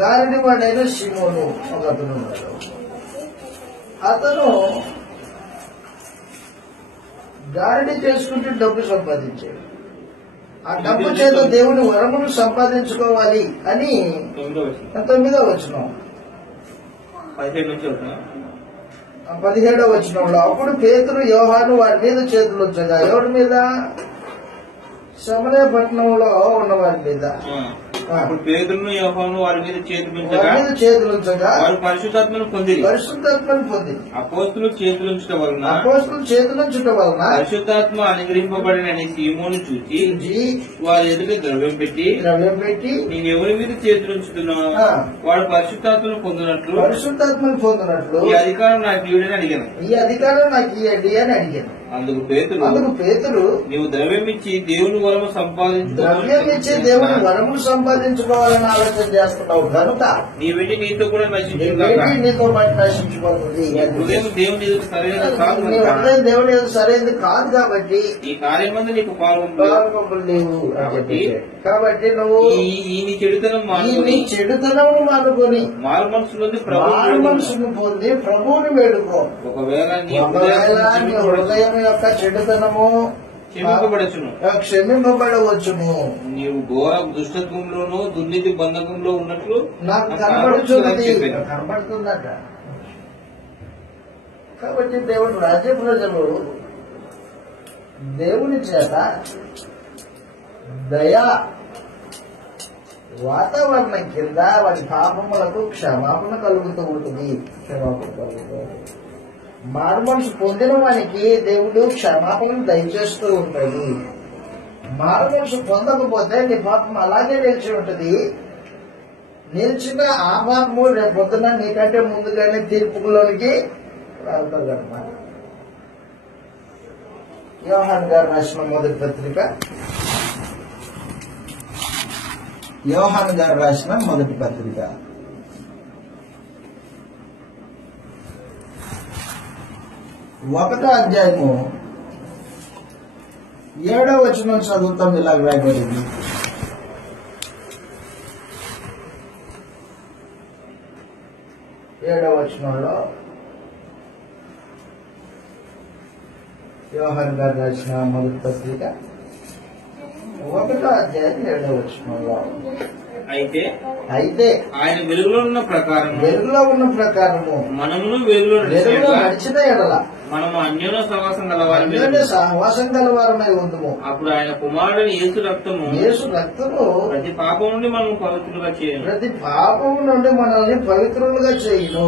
గారిడి వాడైన షిమోను ఒక అతను ఉన్నాడు. అతను గారిడి చేసుకుంటే డబ్బు సంపాదించాడు. ఆ డబ్బు చేత దేవుని వరమును సంపాదించుకోవాలి అని 9వ వచనం 17వ వచనంలో అప్పుడు పేతురు యోహాను వారి మీద చేతులు ఉంచగా, ఎవరి మీద? సమరయ పట్టణంలో ఉన్న వారి మీద. అప్పుడు పేతురును యోహాను వారి మీద చేతులుంచగా వారు పరిశుద్ధాత్మను పొంది అపోస్తులు చేతులుంచడం వలన పరిశుద్ధాత్మ అనుగ్రహింపబడిన సీమోను చూసి వారి ఎదుట ద్రవ్యం పెట్టి నేను ఎవరి మీద చేతులుంచుతున్నావు వాడు పరిశుద్ధాత్మను పొందినట్లు ఈ అధికారం నాకు ఇవ్వడని అడిగాను. అందుకు పేతురు నీవు ద్రవ్యం ఇచ్చి దేవుని వరము సంపాదించుకోవాలని ఆలోచన చేస్తున్నావు కనుక నీ వెండి నీతో కూడా నశించుకోవాలి. హృదయం దేవుని దేవుని సరైనది కాదు కాబట్టి ఈ కార్యమందు నీకు పాల్గొనలు లేవు. కాబట్టి నువ్వు ఈ చెడుతనం మానుకొని మారు మనసును పొంది ప్రభువుని వేడుకో. ఒకవేళ నీ హృదయం యొక్క చెడుతనము క్షమింపబడవచ్చును. నీవు ఘోర దుష్టత్వంలోనూ దుర్నీతి బంధకంలో ఉన్నట్లు నాకు కనబడుతుందట. కాబట్టి దేవుడు రాజ్య ప్రజలు దేవుని చేత దయా వాతావరణం కింద వారి పాపములకు క్షమాపణ కలుగుతూ ఉంటుంది. మారు మనసు పొందిన వానికి దేవుడు క్షమాపణను దయచేస్తూ ఉంటాడు. మారు మనసు పొందకపోతే నీ పాపం అలాగే నిలిచి ఉంటుంది. నిలిచిన ఆ పాపము రేపు పొద్దున నీకంటే ముందుగానే తీర్పులోనికి రావుతుంది అన్నమాట. యోహాను గారు రాసిన మొదటి పత్రిక యోహాను గారు రాసిన మొదటి పత్రిక 1వ అధ్యాయము 7వ వచనం చదువుతాం. ఇలా రాయబడింది, 7వ వచనంలో యోహాను గారు రాసిన మొదటి పత్రిక 1వ అధ్యాయం 7వ వచనంలో అయితే ఆయన వెలుగులో ఉన్న ప్రకారము మనము వెలుగులో నడిచిన ఎడల మనము అన్యోన్య సహవాసం గలవారమై ఉందుము. అప్పుడు ఆయన కుమారుడైన యేసు రక్తము ప్రతి పాపం నుండి మనం పవిత్రులుగా చేయను. ప్రతి పాపం నుండి మనల్ని పవిత్రులుగా చేయను.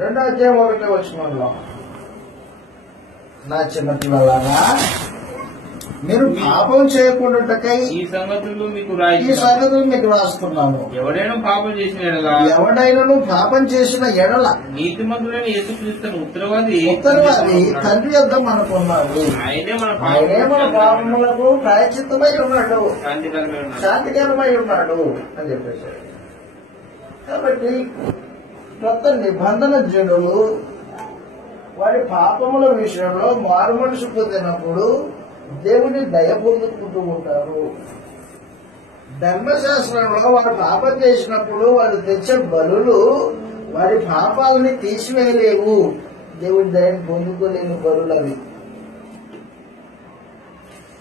2వ అధ్యాయం 1వ వచనంలో నా చిన్న పిల్లలారా మీరు పాపం చేయకుండాటకై ఈ సంగతులు మీకు రాస్తున్నాను. ఎవడైనా పాపం చేసిన ఎడల నీతిమంతుడైన యేసుక్రీస్తును ఉత్తరవాది తండ్రి యొద్ద మనకున్నాడు. ఆయనే మన పాపములకు ప్రాయశ్చిత్తమై ఉన్నాడు, శాంతికరమై ఉన్నాడు అని చెప్పేశాడు. కాబట్టి కొత్త నిబంధన జనులు వాడి పాపముల విషయంలో మారు మనసు పొందినప్పుడు దేవుని దయ పొందుకుంటూ ఉంటారు. ధర్మశాస్త్రంలో వారు పాపం చేసినప్పుడు వాళ్ళు తెచ్చే బలులు వారి పాపాలని తీసివేయలేవు. దేవుని దయని పొందుకోలేని బలులు అవి.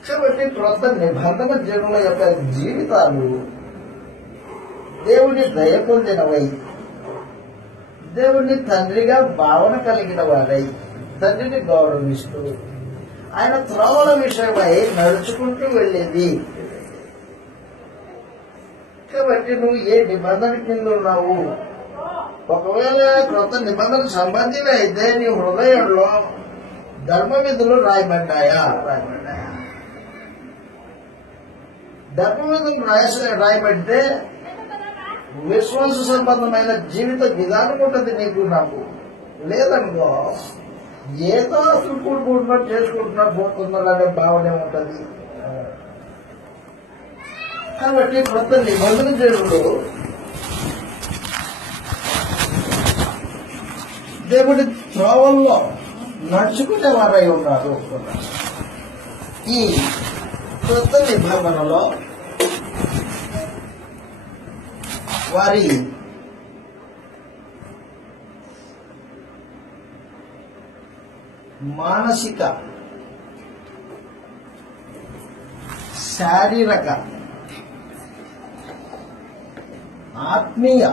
కాబట్టి క్రొత్త నిబంధన జనుల యొక్క జీవితాలు దేవుని దయ పొందినవై, దేవుని తండ్రిగా భావన కలిగిన వారై, తండ్రిని గౌరవిస్తూ ఆయన త్రోవల విషయమై నడుచుకుంటూ వెళ్ళేది. కాబట్టి నువ్వు ఏ నిబంధన కింద ఉన్నావు? ఒకవేళ క్రొత్త నిబంధన సంబంధించి అయితే నీ హృదయంలో ధర్మ విధులు రాయబడ్డాయా? ధర్మ విధులు రాయబడితే విశ్వాస సంబంధమైన జీవిత విధానం ఉంటుంది నీకు నాకు. లేదనుకో ఏదో కూడుకుంటున్నట్టు చేసుకుంటున్నట్టు పోతున్నారనే భావనే ఉంటుంది. కాబట్టి కొత్త నిబంధన జనులు దేవుడి త్రోవల్లో నడుచుకునే వారై ఉన్నారు. ఈ కొత్త నిబంధనలో వారి మానసిక, శారీరక, ఆత్మీయ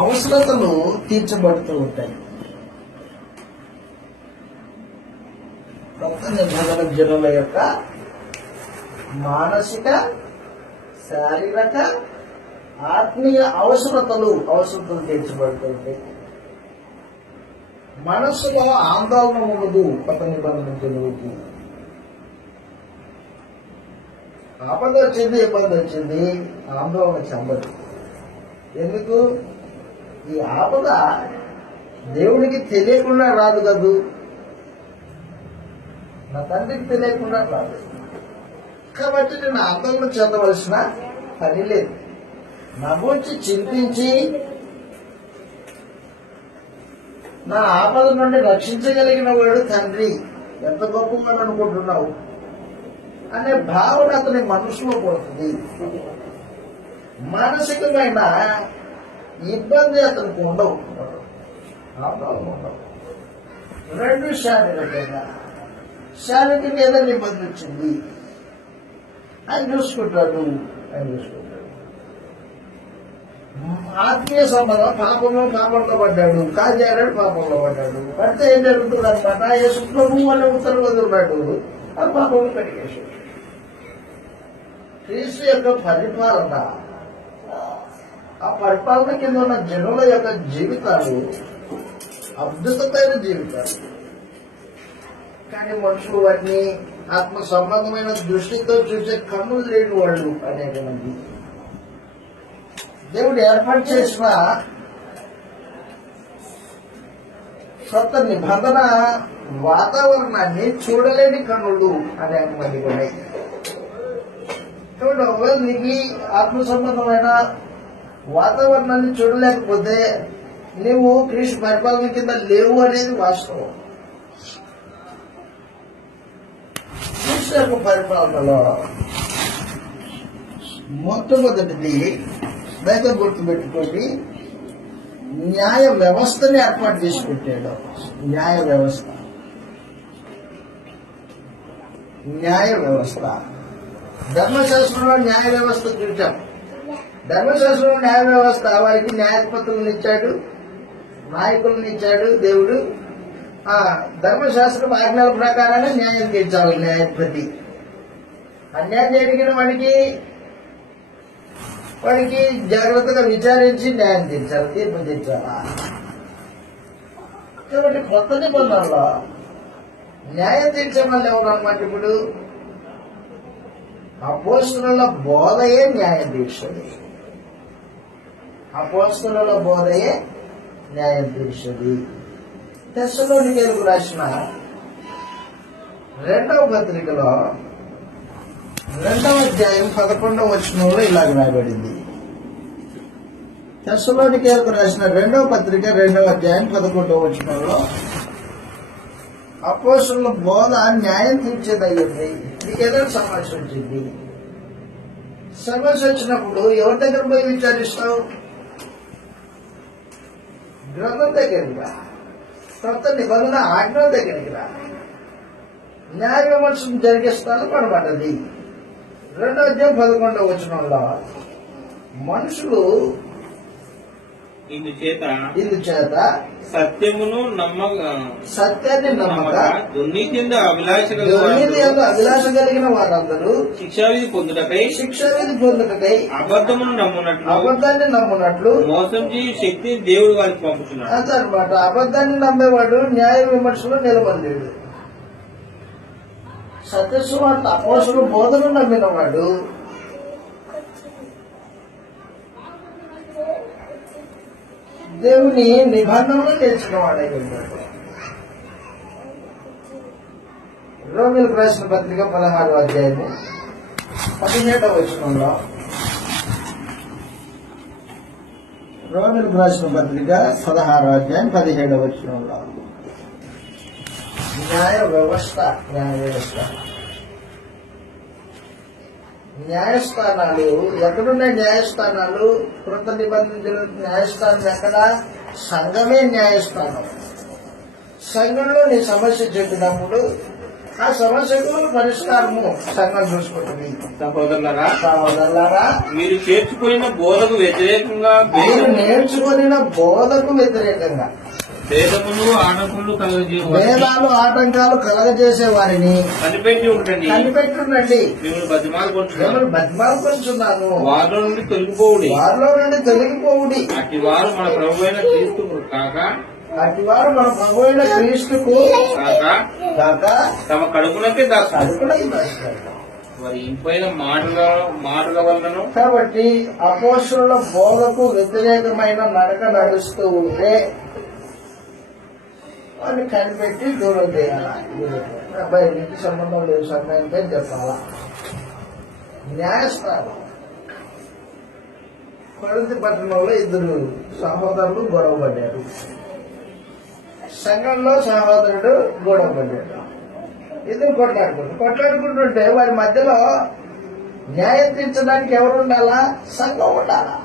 అవసరతలు తీర్చబడుతూ ఉంటాయి. కొత్త నిబంధన జనుల యొక్క మానసిక, శారీరక, ఆత్మీయ అవసరతలు తీర్చబడుతుంటాయి. మనస్సులో ఆందోళన ఉండదు. కొత్త నిబంధన జనులకి ఆపద వచ్చింది, ఇబ్బంది వచ్చింది, ఆందోళన చెందదు. ఎందుకు? ఈ ఆపద దేవునికి తెలియకుండా రాదు కదూ, నా తండ్రికి తెలియకుండా రాదు. కాబట్టి నేను ఆందోళన చెందవలసిన పని లేదు. నా గురించి చింతించి నా ఆపద నుండి రక్షించగలిగిన వాడు తండ్రి, ఎంత గొప్పవాడు అనుకుంటున్నావు అనే భావన అతని మనసులో పడుతుంది. మానసికమైన ఇబ్బంది అతనికి ఉండవు, ఆందోళన ఉండవు. రెండు శారీరకంగా ఏదైనా ఇబ్బంది వచ్చింది ఆయన చూసుకుంటాడు. ఆత్మీయ సంబంధం పాపంలో పడ్డాడు, కాజారాడు, పాపంలో పడ్డాడు. పడితే ఏం జరుగుతుంది అనమాట? యేసుప్రభువు అనే ఉత్తర్వులు ఉన్నాడు, అది పాపంలో కడిగేశాడు. క్రీస్తు యొక్క పరిపాలన, ఆ పరిపాలన కింద ఉన్న జనుల యొక్క జీవితాలు అద్భుతమైన జీవితాలు. కానీ మనుషులు వాటిని ఆత్మ సంబంధమైన దృష్టితో చూసే కన్నులు లేని వాళ్ళు అనేక మంది. దేవుడు ఏర్పాటు చేసిన కొత్త నిబంధన వాతావరణాన్ని చూడలేని కన్నులు అనేక మంది ఉన్నాయి. కాబట్టి ఒకవేళ నీకు ఆత్మ సంబంధమైన వాతావరణాన్ని చూడలేకపోతే నువ్వు క్రీస్తు పరిపాలన కింద లేవు అనేది వాస్తవం. క్రీస్తు యొక్క పరిపాలనలో మొట్టమొదటిది దయతో గుర్తుపెట్టుకోండి, న్యాయ వ్యవస్థని ఏర్పాటు చేసి పెట్టాడు. న్యాయ వ్యవస్థ ధర్మశాస్త్రంలో న్యాయ వ్యవస్థ చూచాం. ధర్మశాస్త్రంలో న్యాయ వ్యవస్థ వారికి న్యాయపతులను ఇచ్చాడు, నాయకులను ఇచ్చాడు దేవుడు. ధర్మశాస్త్రం ఆజ్ఞల ప్రకారంగా న్యాయం తీర్చాలి న్యాయపతి. అన్యాయం జరిగిన వాడికి జాగ్రత్తగా విచారించి న్యాయం తీర్చాలి, తీర్పు తీర్చాలా. కాబట్టి కొత్త నిబంధనలో న్యాయం తీర్చే వాళ్ళు ఎవరు అన్నమాట? ఇప్పుడు అపోస్తలుల బోధయే న్యాయం తీర్చది. అపోస్తలుల బోధయే న్యాయం తీర్చది. తెస్సలోనికీయులకు రాసిన 2వ పత్రికలో 2వ అధ్యాయం 11వ వచనంలో ఇలాగ రాయబడింది. తెస్సలోనికీయులకు రాసిన 2వ పత్రిక 2వ అధ్యాయం 11వ వచనంలో అపోస్తలుల బోధ న్యాయం తీర్చేదయ్యింది. నీకు ఏదైనా సమస్య వచ్చింది, సమస్య వచ్చినప్పుడు ఎవరి దగ్గర పోయి విచారిస్తావు? గ్రంథం దగ్గరికి రా, కొత్త నిబంధన ఆజ్ఞల దగ్గరికి రా. న్యాయ విమర్శను జరిగిస్తాను పడబడ్డది. 2వ అధ్యాయం 11వ వచనంలో మనుషులు ఇందుచేత సత్యమును సత్యాన్ని నమ్మక దుర్నీతి యందు అభిలాష కలిగిన వారందరూ శిక్షావిధి పొందుటకై అబద్ధాన్ని నమ్మునట్లు మోసం చేయ శక్తిని దేవుడు వారికి పంపుతున్నాడు. అదనమాట. అబద్ధాన్ని నమ్మేవాడు న్యాయ విమర్శలో నిలబడలేడు. సత్యసువార్త అపోస్తలుల బోధను నమ్మినవాడు దేవుని నిబంధనలు నేర్చుకున్నవాడై ఉన్నాడు. రోమీయులకు రాసిన పత్రిక 16వ అధ్యాయము 17వ వచనంలో రోమీయులకు రాసిన పత్రిక 16వ అధ్యాయం 17వ వచనంలో న్యాయ వ్యవస్థ న్యాయస్థానాలు ఎక్కడున్నాయి? న్యాయస్థానాలు కృత నిబంధన న్యాయస్థానం ఎక్కడ? సంఘమే న్యాయస్థానం. సంఘంలో నీ సమస్య చెప్పినప్పుడు ఆ సమస్యకు పరిష్కారము సంఘం చూసుకుంటుంది. సహోదరులారా, మీరు నేర్చుకున్న బోధకు వ్యతిరేకంగా భేదాలు ఆటంకాలు కలగజేసే వారిని కనిపెట్టి ఉండండి. మిమ్మల్ని బతిమాలుకొంచున్నాను. వారిలో నుండి తొలగిపోవుడి. అట్టి వారు మన ప్రభు అయిన క్రీస్తుకు కాక తమ కడుపునకే వారి ఇంపైన మాటల వలన. కాబట్టి అపోస్తలుల బోధకు వ్యతిరేకమైన నడక నడుస్తూ ఉంటే వాడిని కనిపెట్టి దూరం చేయాలా. అబ్బాయి నీకు సంబంధం లేదు సమయానికే చెప్పాలా. న్యాయస్థానం. కొరింథీ పట్టణంలో 2 సహోదరులు గొడవ పడ్డారు. సంఘంలో సహోదరుడు గొడవ పడ్డాడు. 2 కొట్లాడుకుంటుంటే వారి మధ్యలో న్యాయం తీర్చడానికి ఎవరు ఉండాలా? సంఘం ఉండాలా.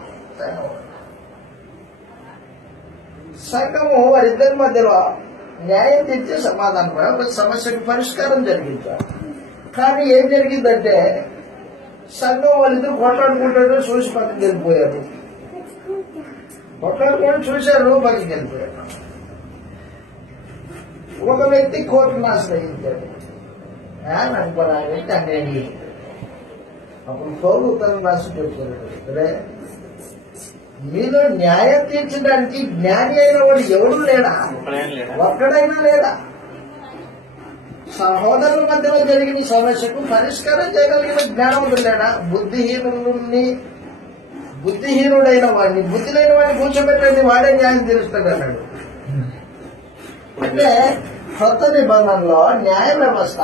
సంఘము వారిద్దరి మధ్యలో న్యాయం తీర్చే సమాధానం సమస్యకు పరిష్కారం జరిగించారు. కానీ ఏం జరిగిందంటే సంఘం వాళ్ళిద్దరు కొట్లాడుకుంటారు, చూసి పక్కకి వెళ్ళిపోయారు. కొట్లాడుకొని చూశారు, పక్కకి వెళ్ళిపోయారు. ఒక వ్యక్తి కోర్టును ఆశ్రయించాడు. నాకు ఆ వ్యక్తి అనేది అప్పుడు పౌలు ఉత్తరం రాసి పెట్టారు, మీలో న్యాయం తీర్చడానికి జ్ఞాని అయిన వాడు ఎవడు లేడా? ఒక్కడైనా లేడా? సహోదరుల మధ్యలో జరిగిన సమస్యకు పరిష్కారం చేయగలిగిన జ్ఞానవంతుడు లేడా? బుద్ధిహీనుడైన వాడిని, బుద్ధి లేని వాడిని కూర్చోబెట్టండి, వాడే న్యాయం తీరుస్తాడు అన్నాడు. అంటే కొత్త నిబంధనలో న్యాయ వ్యవస్థ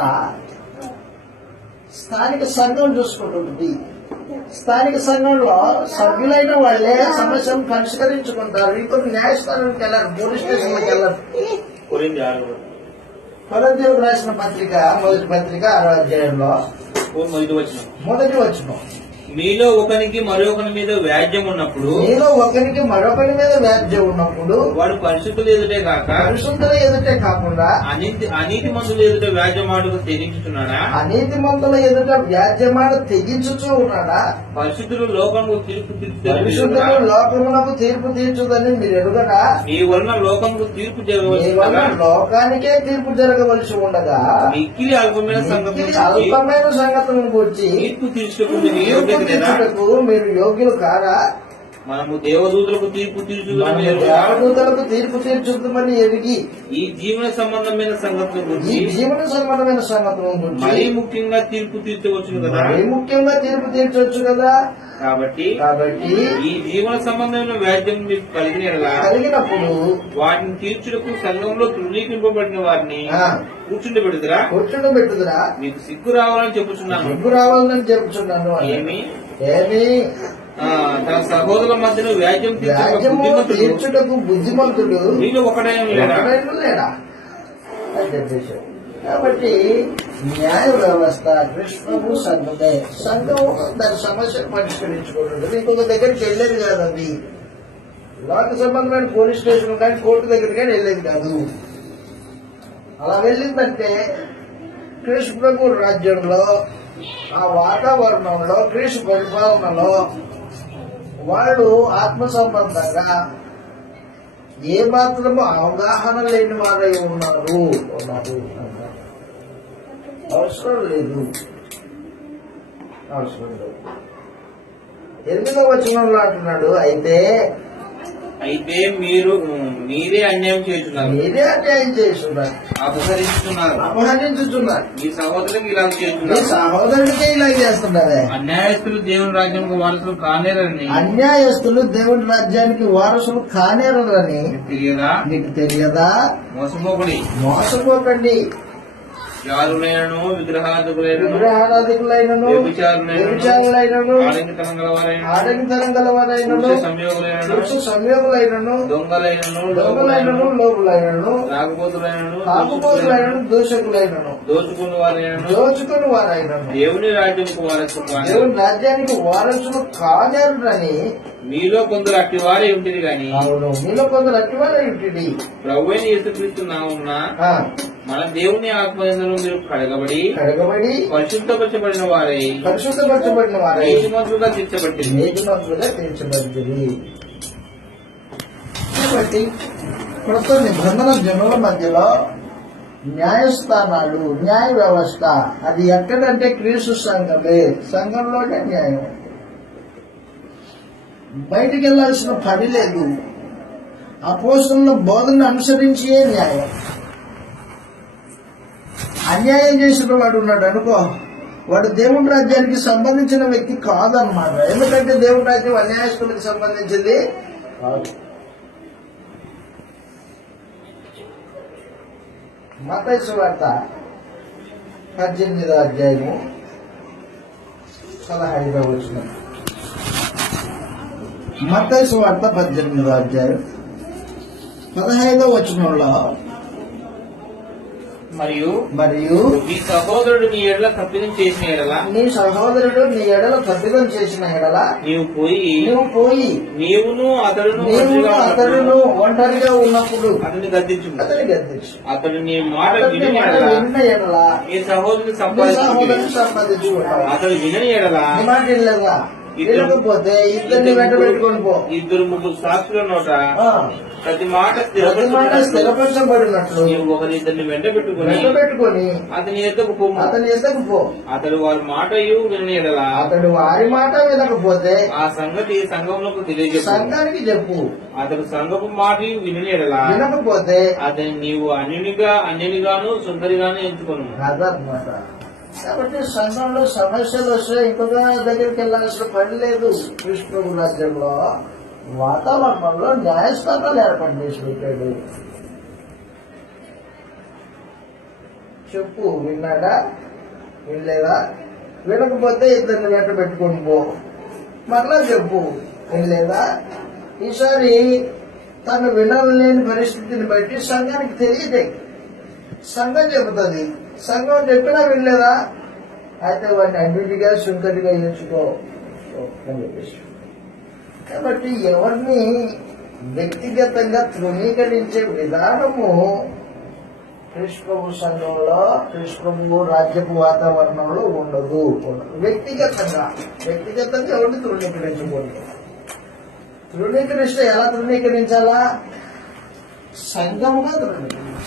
స్థానిక సంఘం చూసుకుంటుంది. స్థానిక సంఘంలో సభ్యులైన వాళ్లే సమస్యను పరిష్కరించుకుంటారు. ఇంకొక న్యాయస్థానానికి వెళ్ళారు, పోలీస్ స్టేషన్కి వెళ్ళారు. కొరింథీయులకు రాసిన పత్రిక 1వ పత్రిక 6వ అధ్యాయంలో మొదటి వచనం, మీలో ఒకరికి మరొకరి మీద వ్యాజ్యం ఉన్నప్పుడు వాడు పరిశుద్ధులు ఎదుటే కాకుండా అనీతి మందుల ఎదుట వ్యాజ్యమాడుకు తెగించుతున్నాడా? అనీతి మందుల ఎదుట వ్యాజ్యమాడు తెగించుచూ ఉన్నాడా? పరిశుద్ధులు లోకమునకు తీర్పు తీర్చుదని మీరు ఎరుగరా? మీ వలన లోకముకు తీర్పు జరగవలసి లోకానికే తీర్పు జరగవలసి ఉండగా మిక్కిలి అల్పమైన సంగతులను గురించి తీర్పు తీర్చుకుంటే మీరు యోగ్యులు కారా? మనము దేవదూతలకు తీర్పు తీర్చుదామని ఎరిగి ఈ జీవన సంబంధమైన సంగతుల గురించి మరీ ముఖ్యంగా తీర్పు తీర్చవచ్చు కదా. కాబట్టి ఈ జీవన సంబంధమైన వ్యాజ్యం మీకు కలిగినప్పుడు వాటిని తీర్చుటకు సంఘంలో తృణీకరింపబడిన వారిని కూర్చుండబెడుదురా? మీకు సిగ్గు రావాలని చెప్పుచున్నాను. ఏమి తన సహోదరుల మధ్యలో వ్యాజ్యం తీర్చుటకు బుద్ధిమంతుడు వీళ్ళు ఒకడైనా లేడా అని చెప్పేశాడు. కాబట్టి న్యాయ వ్యవస్థ కృష్ణము సంఘమే. సంఘము దాని సమస్యను పరిష్కరించుకుంటుంది. ఇంకొక దగ్గరికి వెళ్ళేది కాదు. అది లోక సంబంధమైన పోలీస్ స్టేషన్ కానీ కోర్టు దగ్గర కానీ వెళ్ళేది కాదు. అలా వెళ్ళిందంటే కృష్ణ ప్రభు రాజ్యంలో ఆ వాతావరణంలో కృష్ణ పరిపాలనలో వాళ్ళు ఆత్మ సంబంధంగా ఏ మాత్రము అవగాహన లేని వారై ఉన్నారు. అవసరం లేదు. 8వ వచనంలో అంటున్నాడు, అయితే మీరే అన్యాయం చేస్తున్నారు, అపహరించుతున్నారు, మీ సహోదరునికి ఇలా చేస్తున్నారు, సహోదరుడికే ఇలా చేస్తున్నారు. అన్యాయస్తులు దేవుని రాజ్యానికి వారసులు కానేరని, అన్యాయస్తులు దేవుని రాజ్యానికి వారసులు కానేరని నీకు తెలియదా? మోసపోకండి. జారులైనను విగ్రహాధికులైనను వ్యభిచారులైనను ఆడంగితనం గలవారైనను సంయోగులైనను దొంగలైనను లోపులైనను తాగుబోతులైనను దోషకులైనను దోచుకుని వారైనను దేవుని రాజ్యానికి వారసులు కానేరునని మీలో కొందరు అట్టివారే ఉంటుంది గాని ప్రభువైన యేసుక్రీస్తు నామమున మన దేవుని ఆత్మయందులో మీరు కడగబడి పరిశుద్ధపరచబడిన వారై నీతిమంతులుగా తీర్చబడింది. కాబట్టి కొత్త నిబంధన జనుల మధ్యలో న్యాయస్థానాలు, న్యాయ వ్యవస్థ అది ఎక్కడంటే క్రీస్తు సంఘమే. సంఘంలోనే న్యాయం. బయటికి వెళ్లాల్సిన పని లేదు. అపోస్తలుల బోధనను అనుసరించే న్యాయం. అన్యాయం చేసిన వాడు ఉన్నాడు అనుకో, వాడు దేవుని రాజ్యానికి సంబంధించిన వ్యక్తి కాదన్నమాట. ఎందుకంటే దేవుని రాజ్యం అన్యాయస్తులకు సంబంధించింది కాదు. మత్తయి సువార్త 18వ అధ్యాయము 15వ వచనం. మత్తయి సువార్త 18వ అధ్యాయం 15వ వచనంలో, మరియు నీ సహోదరుడు నీ ఎడల తప్పిదం చేసిన ఎడల నీవు పోయి నీవును అతడును ఒంటరిగా ఉన్నప్పుడు అతన్ని గద్దించు. అతడు నీ మాట విన్న ఎడల నీ సహోదరుని సంపాదించు. అతడు వినని ఎడల వెళ్ళకపోతే ఇద్దరిని వెంట పెట్టుకొని పో. 2-3 సాక్షుల నోట ప్రతి మాట స్థిరపరచబడినట్లు ఒకరిద్దరిని వెంట పెట్టుకుని అతని ఎద్దకు పో. అతడు వారి మాట వినని ఎడల అతడు వారి మాట వినకపోతే ఆ సంగతి సంఘంలోకి తెలియజేయు. సంఘానికి చెప్పు. అతడు సంఘపు మాట వినని ఎడల వినకపోతే అతని నీవు అన్యునిగాను సుందరిగాను ఎంచుకోను. అదనమాట. కాబట్టి సంఘంలో సమస్యలు వస్తే ఇంకొక దగ్గరికి వెళ్లాల్సిన పని లేదు. కృష్ణ రాజ్యంలో వాతావరణంలో న్యాయస్థానాలు ఏర్పాటు చేసి పెట్టాడు. చెప్పు, విన్నాడా? వినలేదా? వినకపోతే ఇద్దరిని వెంట పెట్టుకొని పో. మరలా చెప్పు, వినలేదా? ఈసారి తను వినలేని పరిస్థితిని బట్టి సంఘానికి తెలియదే. సంఘం చెబుతుంది. సంఘం చెప్పినా వినలేదా? అయితే వాడిని అన్నిటిగా సుందరిగా ఎంచుకో అని చెప్పేసి. కాబట్టి ఎవరిని వ్యక్తిగతంగా తృణీకరించే విధానము కృష్ణప్రభు సంఘంలో, కృష్ణప్రభు రాజ్యపు వాతావరణంలో ఉండదు. వ్యక్తిగతంగా ఎవరిని తృణీకరించకూడదు. తృణీకరిస్తే ఎలా తృణీకరించాలా? సంఘముగా తృణీకరించాలి.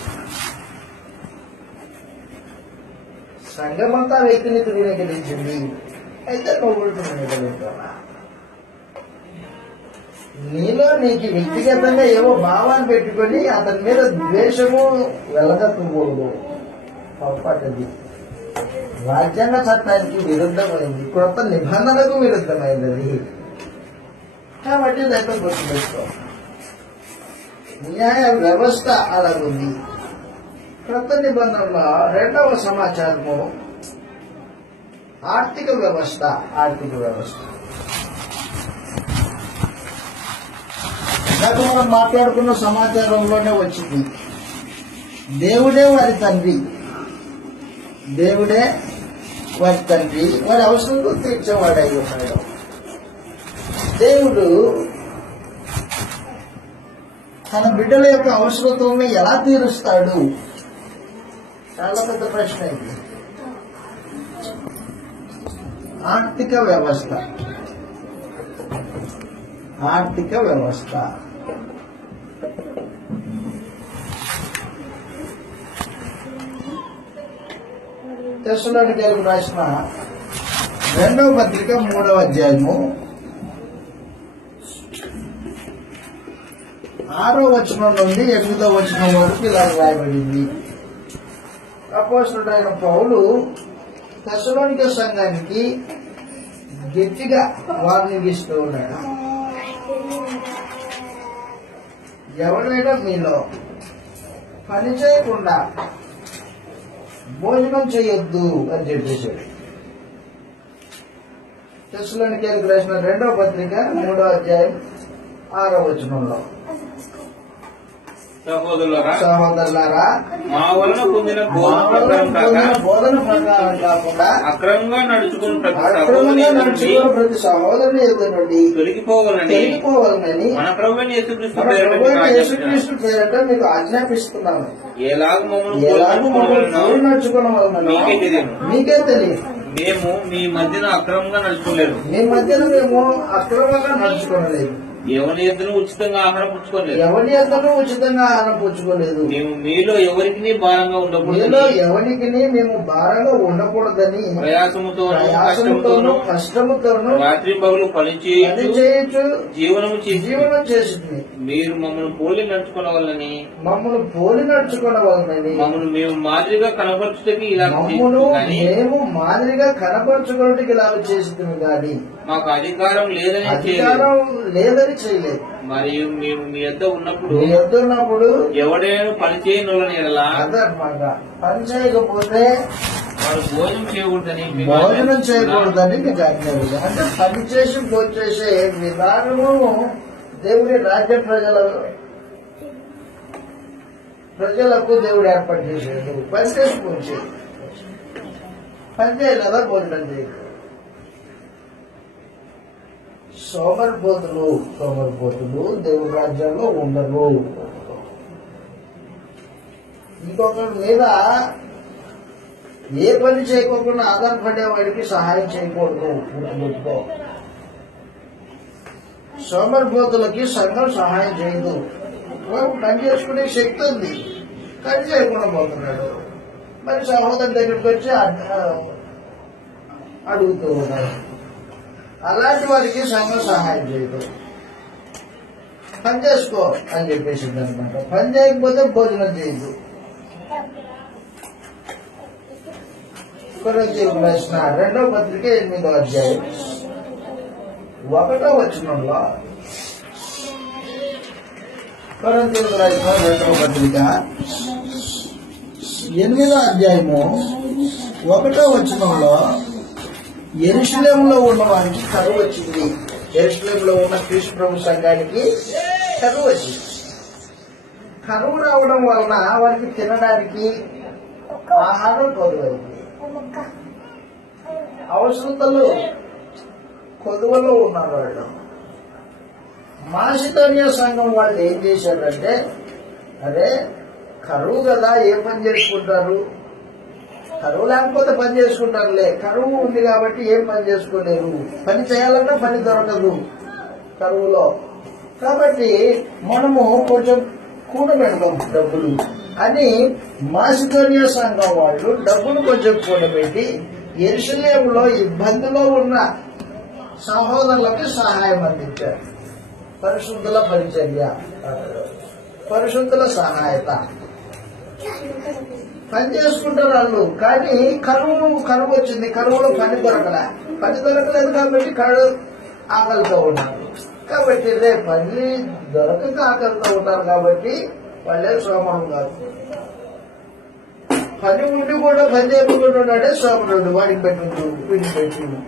సంఘమంతా వ్యక్తిని తృణీకరించింది, అయితే నువ్వు తృణీకరించాలా? నీకు వ్యక్తిగతంగా ఏవో భావాన్ని పెట్టుకొని అతని మీద ద్వేషము వెళ్ళగక్కకూడదు. పొరపాటుది. రాజ్యాంగ చట్టానికి విరుద్ధమైంది, కొత్త నిబంధనకు విరుద్ధమైంది అది. కాబట్టి దాంట్లో గుర్తుపెట్టుకో. న్యాయ వ్యవస్థ అలాగుంది. కొత్త నిబంధనలో 2వ సమాచారము ఆర్థిక వ్యవస్థ. ఇందాక మనం మాట్లాడుకున్న సమాచారంలోనే వచ్చింది. దేవుడే వారి తండ్రి, దేవుడే వారి తండ్రి, వారి అవసరం తీర్చేవాడై ఉన్నాడు. దేవుడు తన బిడ్డల యొక్క అవసరతలను ఎలా తీరుస్తాడు? చాలా పెద్ద ప్రశ్న ఇది. ఆర్థిక వ్యవస్థ, ఆర్థిక వ్యవస్థ. తెస్సలోనికైలకు రాసిన 2వ పత్రిక 3వ అధ్యాయము 6వ వచనం నుండి 8వ వచనం వరకు ఇలా రాయబడింది. అపోస్తలుడైన పౌలు తెస్సలోనిక సంఘానికి గట్టిగా వార్నింగ్ ఇస్తూ ఉన్నాడు. ఎవరైనా మీలో పని చేయకుండా భోజనం చేయొద్దు అని చెప్పేశాడు. తెస్సలోనికైలకు రాసిన 2వ పత్రిక 3వ అధ్యాయం 6వ వచనంలో, సహోదరులారా, మా వలన పొందిన బోధన ప్రకారం కాకుండా అక్రమంగా నడుచుకుని ప్రతి సహోదరుని ఎదురు నుండి తొలగిపోవాలని మన ప్రభువైన యేసుక్రీస్తు పేరట మీకు ఆజ్ఞాపిస్తున్నాను. ఎలాగూ నడుచుకున్న వలన మీకే తెలియదు. మేము మీ మధ్యన అక్రమంగా నడుచుకోలేదు, మీ మధ్యన మేము అక్రమంగా నడుచుకోలేదు, ఎవరి ఎద్దును ఉచితంగా ఆహారం పుచ్చుకోలేదు, ఎవరి ఎద్దును ఉచితంగా ఆహారం పుచ్చుకోలేదు. మేము మీలో ఎవరికి భారంగా ఉండకూడదు, ఎవరికి మేము భారంగా ఉండకూడదని ప్రయాసముతోనూ కష్టముతోనూ రాత్రి పగులు పని చేయొచ్చు జీవనం చేసింది. మీరు మమ్మల్ని పోలి నడుచుకోవాలని మమ్మల్ని మేము మాదిరిగా కనపరచుటకి ఇలా మేము మాదిరిగా కనపరచుకోవడానికి ఇలా చేస్తుంది కానీ మాకు అధికారం లేదని చేయలేదు. మరియు మేము మీ యొద్ద ఉన్నప్పుడు ఎవడైనా పని చేయని అదనమాట, పని చేయకపోతే వారు భోజనం చేయకూడదని మీకు ఆజ్ఞాపించారు. అంటే పని చేసి భోజనం చేసే విధానము దేవుడి రాజ్య ప్రజలకు దేవుడు ఏర్పాటు చేసేది. పని చేసి భోజనం పని చేయలేదా భోజనం చేయదు. సోమరిపోతులు దేవుడి రాజ్యంలో ఉండరు. ఇంకొకరి మీద ఏ పని చేయకోకుండా ఆధారపడే వాడికి సహాయం చేయకూడదు. గుర్తుపెట్టుకో, సోమరిపోతులకి సంఘం సహాయం చేయదు. పని చేసుకునే శక్తి ఉంది కానీ చేయకుండా పోతున్నాడు. మరి సహోదరు దగ్గరికి వచ్చి అడుగుతూ ఉన్నాడు. అలాంటి వారికి సంఘం సహాయం చేయదు. పని చేసుకో అని చెప్పేసింది అనమాట. పని చేయకపోతే భోజనం చేయదు. కొరింథీయులకు రాసిన 2వ పత్రిక 8వ అధ్యాయం 1వ వచనంలో, కొరింథీయులకు రాసిన 2వ పత్రిక 8వ అధ్యాయము 1వ వచనంలో, యెరూషలేములో ఉన్న వారికి కరువు వచ్చింది. యెరూషలేములో ఉన్న క్రీస్తు ప్రభు సంఘానికి కరువు వచ్చింది. కరువు రావడం వలన వారికి తినడానికి ఆహారం కొదువైంది. అవసరతలు కొదువలో ఉన్నారు వాళ్ళు. మాసిదోనియా సంఘం వాళ్ళు ఏం చేశారంటే, అరే కరువు కదా ఏం పని చేసుకుంటారు, కరువు లేకపోతే పని చేసుకుంటారులే, కరువు ఉంది కాబట్టి ఏం పని చేసుకోలేరు, పని చేయాలన్నా పని దొరకదు కరువులో, కాబట్టి మనము కొంచెం కూడబెడదాం డబ్బులు అని మాసిదోనియా సంఘం వాళ్ళు డబ్బులు కొంచెం కూడబెట్టి యెరూషలేములో ఇబ్బందిలో ఉన్న సహోదరులకు సహాయం అందించారు. పరిశుద్ధుల పరిచర్య, పరిశుద్ధుల సహాయత. పని చేసుకుంటారు వాళ్ళు, కానీ కరువు వచ్చింది. కరువులో పని దొరకలేదు కాబట్టి ఆకలితో ఉన్నారు. కాబట్టి రేపు పని దొరకక ఆకలితో ఉన్నారు కాబట్టి వాళ్ళే సోమరం కాదు. పని ఉండి కూడా పని చేయకుండా ఉన్నాడే సోమరుడు, వాడికి పెట్టిండు వీడికి పెట్టిండు.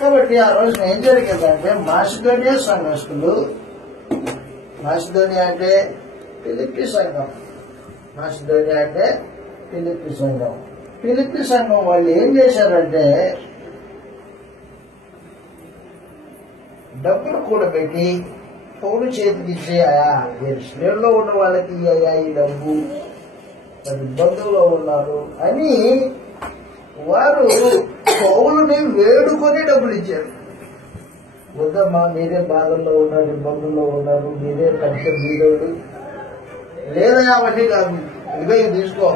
కాబట్టి ఆ రోజున ఏం జరిగిందంటే మాసిదోనియా సంఘస్థులు మాసిదోనియా అంటే ఫిలిప్పీ సంఘం. మాసిదోనియా అంటే ఫిలిప్పీ సంఘం. ఫిలిప్పీ సంఘం వాళ్ళు ఏం చేశారంటే డబ్బులు కూడబెట్టి పౌలు చేతికి ఇచ్చేయా, ఎరుసలేములో ఉన్న వాళ్ళకి ఇయ్యా ఈ డబ్బు, మరి ఇబ్బందుల్లో ఉన్నారు అని వారు పౌలుని వేడుకొని డబ్బులు ఇచ్చారు. వద్దమ్మా, మీరే బాధల్లో ఉన్నారు, ఇబ్బందుల్లో ఉన్నారు, మీరే పెద్ద బీదోడు, లేదా అవన్నీ కాదు, ఇవే తీసుకో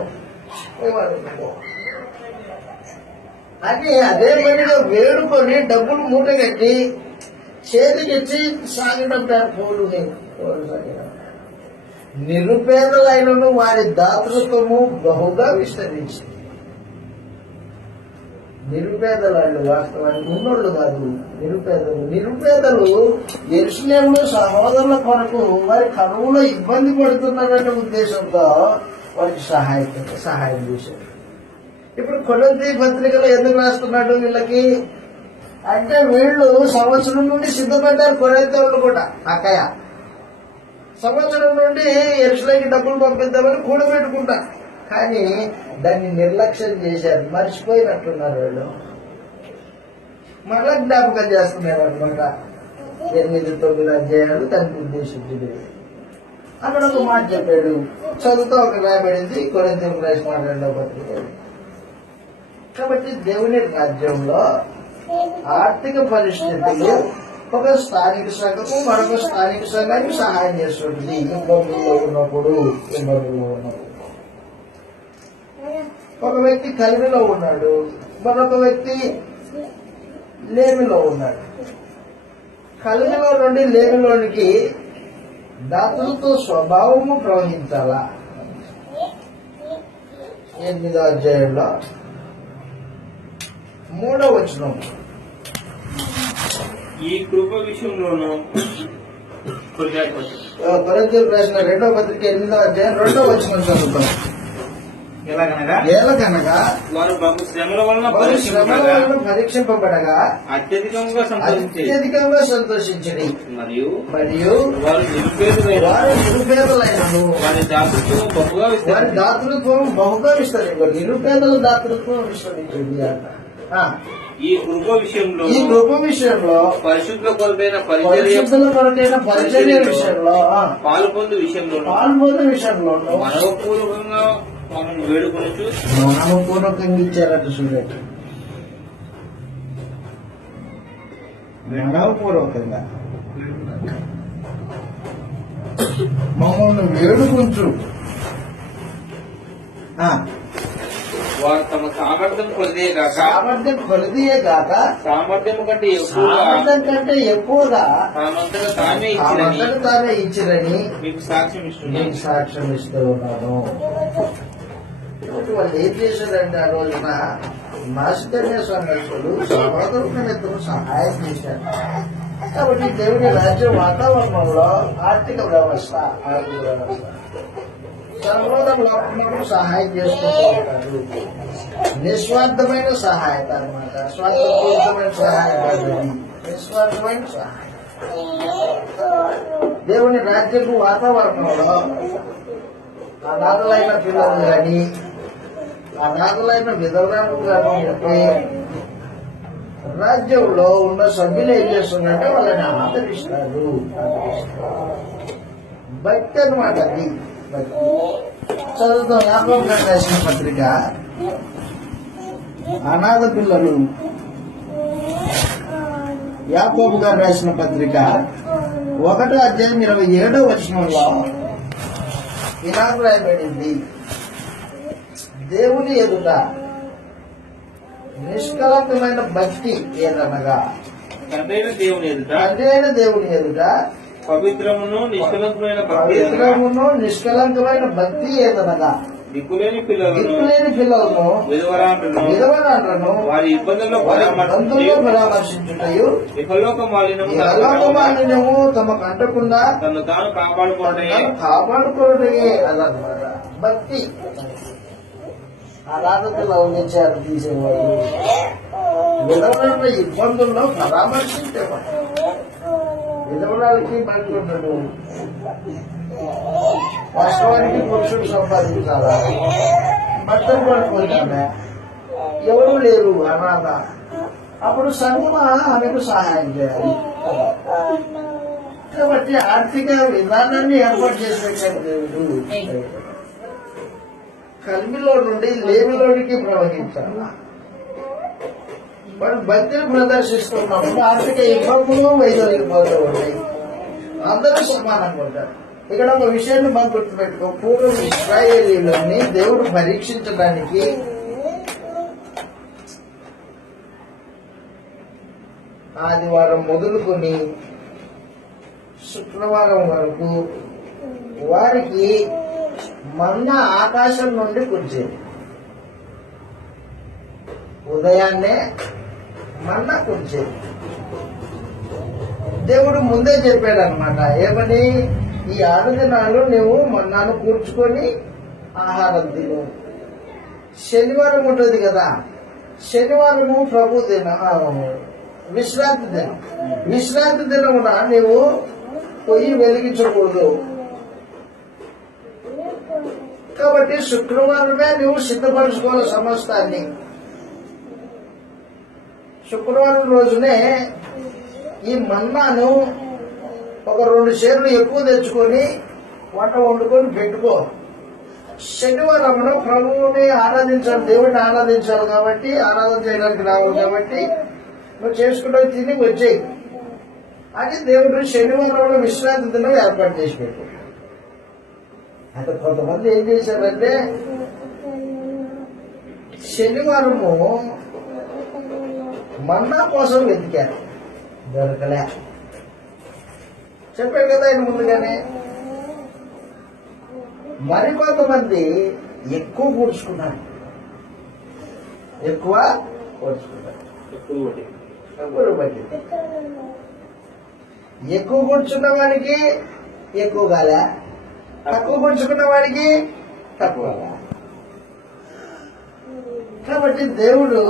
అని అదే పనిగా వేడుకొని డబ్బులు మూట కట్టి చేతికిచ్చి సాగినప్పుడు పౌలుని నిరుపేదలైనను వారి దాతృత్వము బహుగా విస్తరించింది. నిరుపేదలు వాస్తవానికి ఉన్నోళ్ళు కాదు, నిరుపేదలు యెరూషలేములో సహోదరుల కొరకు వారి కరువులో ఇబ్బంది పడుతున్నారనే ఉద్దేశంతో వారికి సహాయం చేశారు. ఇప్పుడు కొరింథీ పత్రికలో ఎందుకు రాస్తున్నాడు వీళ్ళకి అంటే, వీళ్ళు సంవత్సరం నుండి సిద్ధపడ్డారు. కొరింథీ వాళ్ళు కూడా అక్కయ్య సంవత్సరం నుండి యెరూషలేముకి డబ్బులు పంపిద్దామని కూడబెట్టుకుంటారు, కానీ దాన్ని నిర్లక్ష్యం చేశారు, మర్చిపోయినట్టున్నారు. వీళ్ళు మరలా జ్ఞాపకం చేస్తున్నారు అనమాట. 8-9 అధ్యాయాలు దానికి ఉద్దేశించింది. అక్కడ ఒక మాట చెప్పాడు, చదువుతో ఒక రాయబడింది కొరింథీయులకు రాసిన 2వ పత్రిక. కాబట్టి దేవుని రాజ్యంలో ఆర్థిక పరిస్థితులు ఒక స్థానిక సంఘము మరొక స్థానిక సంఘానికి సహాయం చేస్తుంది. ఇబ్బందుల్లో ఉన్నప్పుడు ఒక వ్యక్తి కలిమిలో ఉన్నాడు, మరొక వ్యక్తి లేమిలో ఉన్నాడు. కలిమిలో నుండి లేమిలోనికి దాతృత్వ స్వభావము ప్రవహించాలా. 8వ అధ్యాయంలో 3వ వచనం, ఈ కృప విషయంలోనూ కొరింథీయులకు రాసిన 2వ పత్రిక 8వ అధ్యాయం 2వ వచనం చదువుతాం. ఎలాగనగా వారు బహు శ్రమల వలన పరీక్షింపబడగా అత్యధికంగా సంతోషించడి మరియు వారు నిరుపేదలైనను వారి దాతృత్వం బహుగా విస్తరించు. నిరుపేదల దాతృత్వం విస్తరించింది అంట. ఈ కృప విషయంలో పరిశుద్ధుల కొరకైన పరిచర్య విషయంలో పాల్పొందు విషయంలో మనపూర్వకంగా మమ్మల్ని వేడుకొనొచ్చు. మనపూర్వకంగా ఇచ్చారట చూడండి, మనపూర్వకంగా మమ్మల్ని వేడుకొంచు. వారు తమ సామర్థ్యం కొలిదే గాక సామర్థ్యం కంటే ఎక్కువగా తామంతగా తామే ఇచ్చిరని మీకు సాక్ష్యం ఇస్తూ ఉన్నాను. వాళ్ళు ఏం చేశారంటే ఆ రోజున మాసిదోనియా సంఘస్థులు సహోదరుల నిమిత్తం సహాయం చేశారు. కాబట్టి దేవుని రాజ్య వాతావరణంలో ఆర్థిక వ్యవస్థ సర్వోదం ఉన్నప్పుడు సహాయం చేసుకుంటూ ఉంటారు. నిస్వార్థమైన సహాయత అనమాట. స్వార్థపూరితమైన సహాయం కాదు, నిస్వార్థమైన సహాయం. దేవుని రాజ్యపు వాతావరణంలో అనాథలైన పిల్లలు కానీ అనాథలైన విధవరాలు కానీ ఉంటే రాజ్యంలో ఉన్న సభ్యులు ఏం చేస్తున్నారంటే వాళ్ళని ఆదరిస్తారు. భక్తి అనమాట అది. చదువుతాం. యాకోబు గారు రాసిన పత్రిక అనాథ పిల్లలు, యాకోబు గారు రాసిన పత్రిక 1వ అధ్యాయం 27వ వచనంలో ఇలాగ రాయబడింది, దేవుని ఎదుట నిష్కలంకమైన భక్తి ఏదనగా తండ్రైన దేవుని ఎదుట పవిత్రమును నిష్కలంకమైన భక్తి ఏదనగా దిక్కులేని పిల్లలను విధవరాండ్రను వారి ఇబ్బందుల్లో పరామర్శించుటయు ఇహలోక మాలిన్యము తమకు అంటకుండా తను తాను కాపాడుకోవడమే అదనమాట భక్తి. అనాథతలో ఉంచారు తీసేవాళ్ళు, విధవరాండ్ర ఇబ్బందుల్లో పరామర్శించేవాళ్ళు. విధవరాలకి భర్త ఉండడు. వాస్తవానికి పురుషుడు సంపాదించాలా, భర్తను పడుకుంటామే, ఎవరు లేరు అనాథ. అప్పుడు సంఘం ఆమెకు సహాయం చేయాలి. కాబట్టి ఆర్థిక విధానాన్ని ఏర్పాటు చేసి పెట్టాడు దేవుడు. కలిమిలో నుండి లేమిలోనికి ప్రవహించాల. వాడు భక్తిని ప్రదర్శిస్తున్నప్పుడు ఆర్థిక ఇబ్బందులు వైదొలిగిపోతూ ఉంటాయి. అందరూ సమానంగా ఉంటారు. ఇక్కడ ఒక విషయాన్ని మనం గుర్తుపెట్టుకో. పూర్వం ఇశ్రాయేలీయులని దేవుడు పరీక్షించడానికి ఆదివారం మొదలుకొని శుక్రవారం వరకు వారికి మన్నా ఆకాశం నుండి కురిచేది. ఉదయాన్నే మన్నా కురిచేది. దేవుడు ముందే చెప్పాడు అనమాట. ఏమని? ఈ 6 దినాలు నువ్వు మన్నాను కూర్చుకొని ఆహారం తిను. శనివారం ఉంటుంది కదా, శనివారము ప్రభు దినం, విశ్రాంతి దినం. విశ్రాంతి దినమున నీవు పొయ్యి వెలిగించకూడదు. కాబట్టి శుక్రవారమే నువ్వు సిద్ధపరచుకోవాలి సమస్తాన్ని. శుక్రవారం రోజునే ఈ మన్నాను ఒక 2 షేర్లు ఎక్కువ తెచ్చుకొని వంట వండుకొని పెట్టుకో. శనివారంలో ప్రభువుని ఆరాధించాలి, దేవుడిని ఆరాధించాలి. కాబట్టి ఆరాధన చేయడానికి రావాలి. కాబట్టి నువ్వు చేసుకుంటూ తిని వచ్చేయి అని దేవుడు శనివారంలో విశ్రాంతి దినం ఏర్పాటు చేసి పెట్టు. అంటే కొంతమంది ఏం చేశారంటే శనివారము మన్నా కోసం వెతికారు, దొరకలే. చెప్పాడు కదా ఆయన ముందుగానే. మరికొంతమంది ఎక్కువ కూర్చుకున్నారు, ఎక్కువ కూర్చున్న వాడికి ఎక్కువ కాలే, తక్కువ కూర్చుకున్న వాడికి తక్కువ. కాబట్టి దేవుడు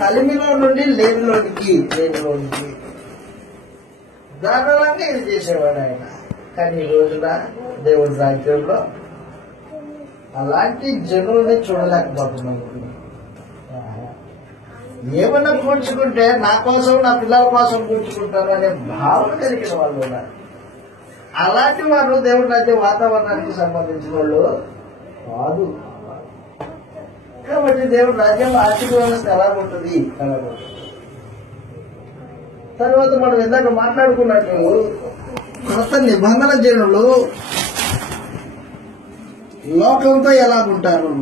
కలిమిలో నుండి లేనిలోనికి దారుణంగా ఇది చేసేవాడు ఆయన. కానీ ఈ రోజున దేవుడి రాజ్యంలో అలాంటి జనుల్ని చూడలేకపోతున్నాం. ఏమన్నా కూర్చుకుంటే నా కోసం, నా పిల్లల కోసం కూర్చుకుంటాను అనే భావన కలిగిన వాళ్ళు ఉన్నారు. అలాంటి వారు దేవుడి రాజ్య వాతావరణానికి సంబంధించిన వాళ్ళు కాదు. కాబట్టి దేవుడి రాజ్యంలో ఆర్థిక వ్యవస్థ ఎలాగుంటుంది, తర్వాత మనం ఇందాక మాట్లాడుకున్నట్టు కొత్త నిబంధన జనులు లోకంతో ఎలాగుంటారు,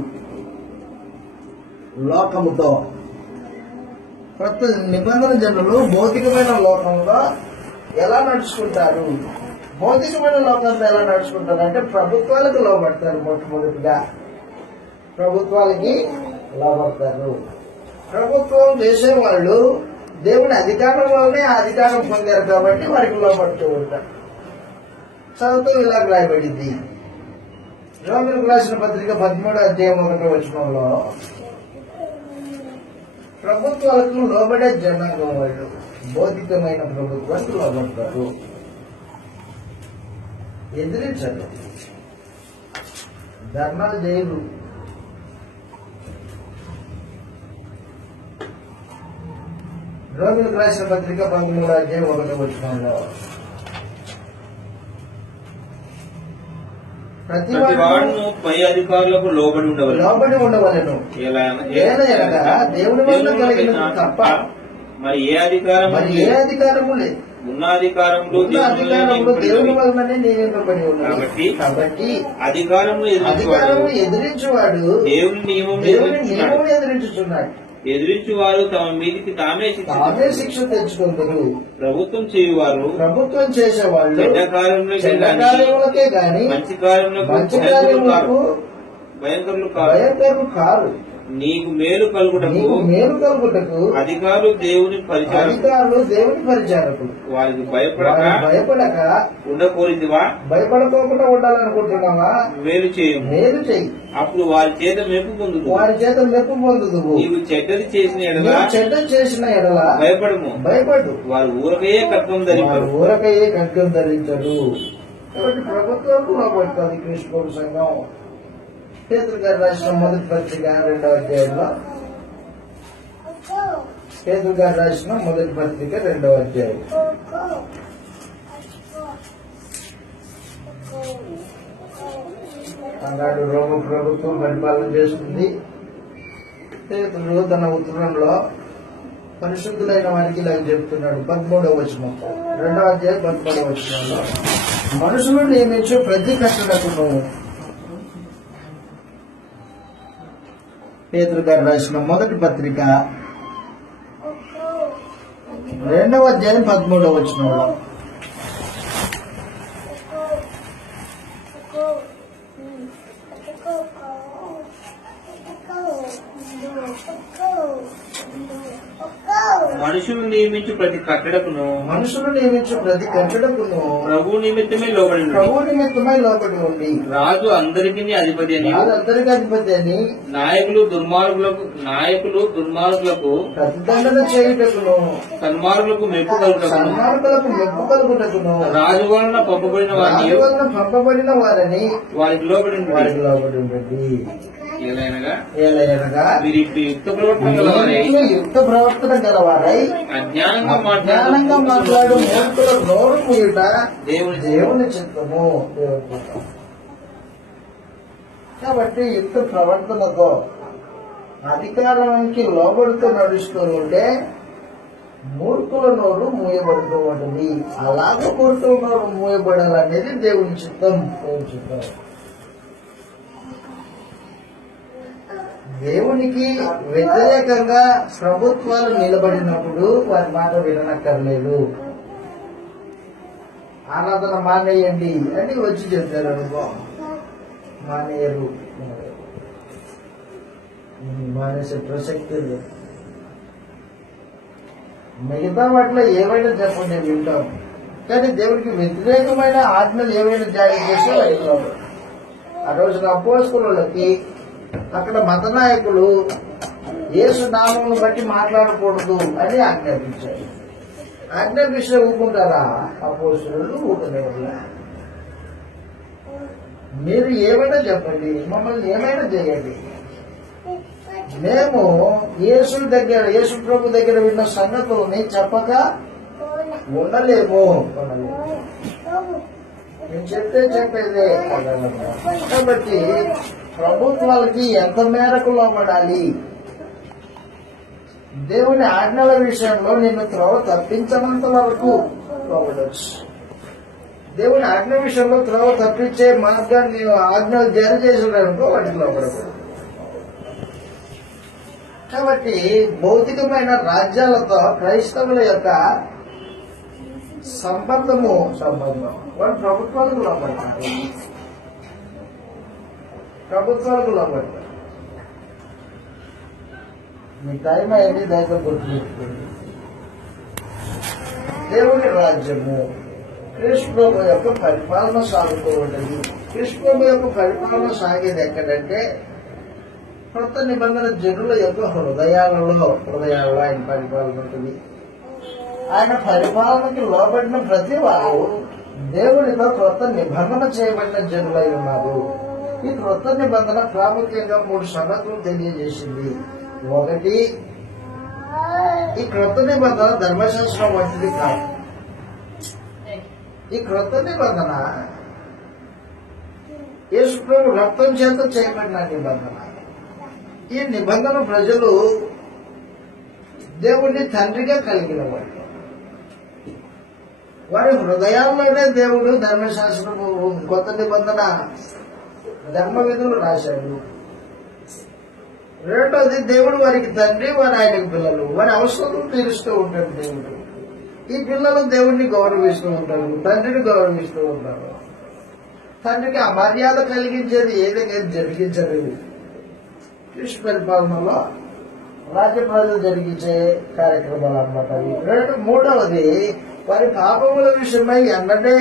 లోకముతో. కొత్త నిబంధన జనులు భౌతికమైన లోకంలో ఎలా నడుచుకుంటారు, భౌతికమైన లోకంతో ఎలా నడుచుకుంటారు అంటే ప్రభుత్వాలకు లోబడతారు. మొట్టమొదటిగా ప్రభుత్వాలకి లోబడతారు. ప్రభుత్వం చేసేవాళ్ళు దేవుని అధికారం వల్లనే ఆ అధికారం పొందారు కాబట్టి వారికి లోబడుతూ ఉంటారు. చదువుతూ ఇలా రాయబడింది. రోమీయులకు రాసిన పత్రిక 13వ అధ్యాయం 1వ వచనంలో ప్రభుత్వాలకు లోబడే జనాంగం వాళ్ళు భౌతికమైన ప్రభుత్వానికి లోబడతారు. ఎదిరించండి, ధర్నాలు చేయరు. రోమీయులకు రాసిన పత్రిక 13వ అధ్యాయం 1వ వచనంలో ప్రతి వాడును పై అధికారులకు లోబడి ఉండవలను. దేవుని వల్ల కలిగిన తప్ప మరి ఏ అధికారము లేదు. ఉన్న అధికారంలో దేవుని వల్లనే నియమింపబడి ఉన్నాడు. కాబట్టి అధికారము ఎదిరించువాడు దేవుని నియమం ఎదిరించుచున్నాడు. ఎదిరించి వారు తమ మీదికి తామే శిక్ష తెచ్చుకుంటారు. ప్రభుత్వం చేసేవాళ్ళు కార్యములకే గాని మంచి కార్యములకు భయంకరులు కారు. నీకు మేలు కలుగుటకు అధికారులు దేవుని పరిచారకులు వారికి భయపడక ఉండకూడదువా? భయపడకోకుండా ఉండాలనుకుంటున్నావా? మేలు చేయి. అప్పుడు వారి చేత మెప్పు పొందుదు. నీవు చెడ్డది చేసిన ఎడల భయపడు. వారు ఊరకయే ఖడ్గం ధరించడు. కాబట్టి ప్రభుత్వం లోబడుతుంది క్రీస్తు సంఘం. పేతురు గారు రాసిన మొదటి పత్రిక 2వ అధ్యాయంలో, పేతురు గారు రాసిన మొదటి పత్రిక 2వ అధ్యాయం ఆనాడు రోమ ప్రభుత్వం పరిపాలన చేస్తుంది. పేతురు తన ఉత్తరంలో పరిశుద్ధులైన వారికి ఇలా చెప్తున్నాడు. 13వ వచనం, 2వ అధ్యాయం 13వ వచనంలో, మనుషులు నియమించు ప్రతి కట్టడకును. పేతురు గారు రాసిన మొదటి పత్రిక 2వ అధ్యాయం 13వ వచనంలో, మనుషులు నియమించు ప్రతి కట్టడకును ప్రభు నిమిత్తమై లోబడి ఉండి రాజు అందరికీ అధిపతి అని నాయకులు దుర్మార్గులకు ప్రతిదండన చేయుటకును సన్మార్గులకు మెప్పు కలుగుటకును రాజు వలన పంపబడిన వారిని వారికి లోబడి ఉండండి. మీరు యుక్త ప్రవర్తన గలవారై అజ్ఞానంగా మాట్లాడు మూర్ఖుల నోరు మూయుట దేవుని చిత్తము. కాబట్టి యుక్త ప్రవర్తనతో అధికారానికి లోబడుతూ నడుస్తూ ఉంటే మూర్ఖుల నోరు మూయబడుతూ ఉంటుంది. అలాగే మూర్ఖుల నోరు మూయబడాలనేది దేవుని చిత్తం. దేవునికి వ్యతిరేకంగా ప్రభుత్వాలు నిలబడినప్పుడు వారి మాట విననక్కర్లేదు. ఆరాధన మానేయండి అని వచ్చి చెప్తారు అనుకో, మానేయరు. మానేసే ప్రసక్తి లేదు. మిగతా వాటిలో ఏవైనా చెప్పండి వింటాం, కానీ దేవునికి వ్యతిరేకమైన ఆజ్ఞలు ఏవైనా జారీ చేస్తే వైద్యులు. ఆ రోజున అపోస్తలులకి అక్కడ మత నాయకులు యేసు నామమును బట్టి మాట్లాడకూడదు అని ఆజ్ఞాపించారు. ఆజ్ఞాపిస్తే ఊరుకుంటారా? అపోస్తలులు ఊరుకునేవాళ్ళ. మీరు ఏమైనా చెప్పండి, మమ్మల్ని ఏమైనా చేయండి, మేము యేసు ప్రభు దగ్గర విన్న సంగతుల్ని చెప్పక ఉండలేము. నేను చెప్పేదే. కాబట్టి ప్రభుత్వాలకి ఎంత మేరకు లోబడాలి? దేవుని ఆజ్ఞల విషయంలో నిన్ను త్రోవ తప్పించనంత వరకు లోబడవచ్చు. దేవుని ఆజ్ఞ విషయంలో త్రోవ తప్పించే మార్గాన్ని ఆజ్ఞలు జారీ చేసేటనుకో వాటికి లోబడకూడదు. కాబట్టి భౌతికమైన రాజ్యాలతో క్రైస్తవుల యొక్క సంబంధం వాళ్ళు ప్రభుత్వాలకు లోబడతారు. మీ టైం అయింది, దయతో గుర్తుపెట్టుకోండి. దేవుని రాజ్యము క్రీస్తు ప్రభు యొక్క పరిపాలన సాగుతూ ఉంటుంది. క్రీస్తు ప్రభు యొక్క పరిపాలన సాగేది ఎక్కడంటే కొత్త నిబంధన జనుల యొక్క హృదయాలలో ఆయన పరిపాలన ఉంటుంది. ఆయన పరిపాలనకి లోబడిన ప్రతి వారు దేవునితో కొత్త నిబంధన చేయబడిన జనులై ఉన్నారు. ఈ కొత్త నిబంధన ప్రాముఖ్యంగా 3 సంగతులు తెలియజేసింది. ఒకటి, ఈ క్రొత్త నిబంధన ధర్మశాస్త్రం వంటిది కాదు. ఈ క్రొత్త నిబంధన యేసు ప్రభు రక్తం చేత చేయబడిన నిబంధన. ఈ నిబంధన ప్రజలు దేవుడిని తండ్రిగా కలిగిన వాడు. వారి హృదయాల్లోనే దేవుడు ధర్మశాస్త్రము కొత్త నిబంధన ధర్మ విధులు రాశాడు. రెండోది, దేవుడు వారికి తండ్రి, వారు ఆయనకు పిల్లలు. వారి అవసరాలు తీరుస్తూ ఉంటాడు దేవుడు. ఈ పిల్లలు దేవుడిని గౌరవిస్తూ ఉంటారు, తండ్రిని గౌరవిస్తూ ఉంటారు. తండ్రికి అమర్యాద కలిగించేది ఏదైనా జరిగించలేదు. క్రీస్తు పరిపాలనలో రాజ్య ప్రజలు జరిగించే కార్యక్రమాలు అన్నమాట అవి. మూడవది వారి పాపముల విషయమై ఎన్నడే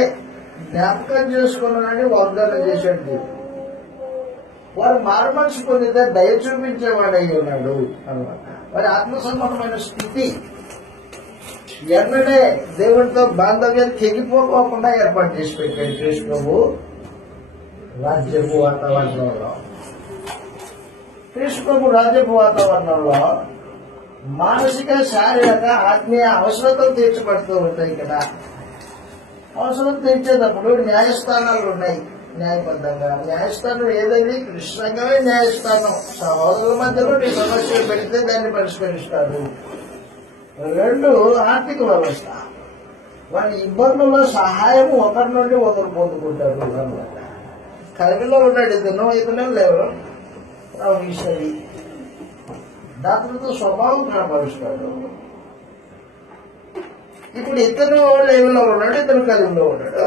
జ్ఞాపకం చేసుకున్నానని వాగ్దానం చేశాడు. వారు మారుమనసు పొందితే దయ చూపించేవాడై ఉన్నాడు అన్నమాట. వారి ఆత్మ సంబంధమైన స్థితి ఎన్నడే దేవుడితో బాంధవ్యాన్ని తెగిపోకుండా ఏర్పాటు చేసి పెట్టాడు క్రీస్తు ప్రభు రాజ్యపు వాతావరణంలో. క్రీస్తు ప్రభు రాజ్యపు వాతావరణంలో మానసిక, శారీరక, ఆత్మీయ అవసరతలు తీర్చబడుతూ ఉంటాయి కదా. అవసరం తీర్చేటప్పుడు న్యాయస్థానాలు ఉన్నాయి. న్యాయబద్ధంగా న్యాయస్థానం ఏదైనా కృష్ణ సంఘమే న్యాయస్థానం. సహోదరుల మధ్యలో నీ సమస్యలు పెడితే దాన్ని పరిష్కరిస్తారు. 2 ఆర్థిక వ్యవస్థ. వారి ఇబ్బందుల్లో సహాయం ఒకరి నుండి ఒకరు పొందుకుంటారు అన్నమాట. కలిగిలో ఉన్నాడు ఇతను లేవు ఈశ్వరి దాతృత్వ స్వభావం కనపరుస్తాడు. ఇప్పుడు ఇతను లెవెల్లో ఉన్నాడు, ఇతను కలిగిలో ఉన్నాడు.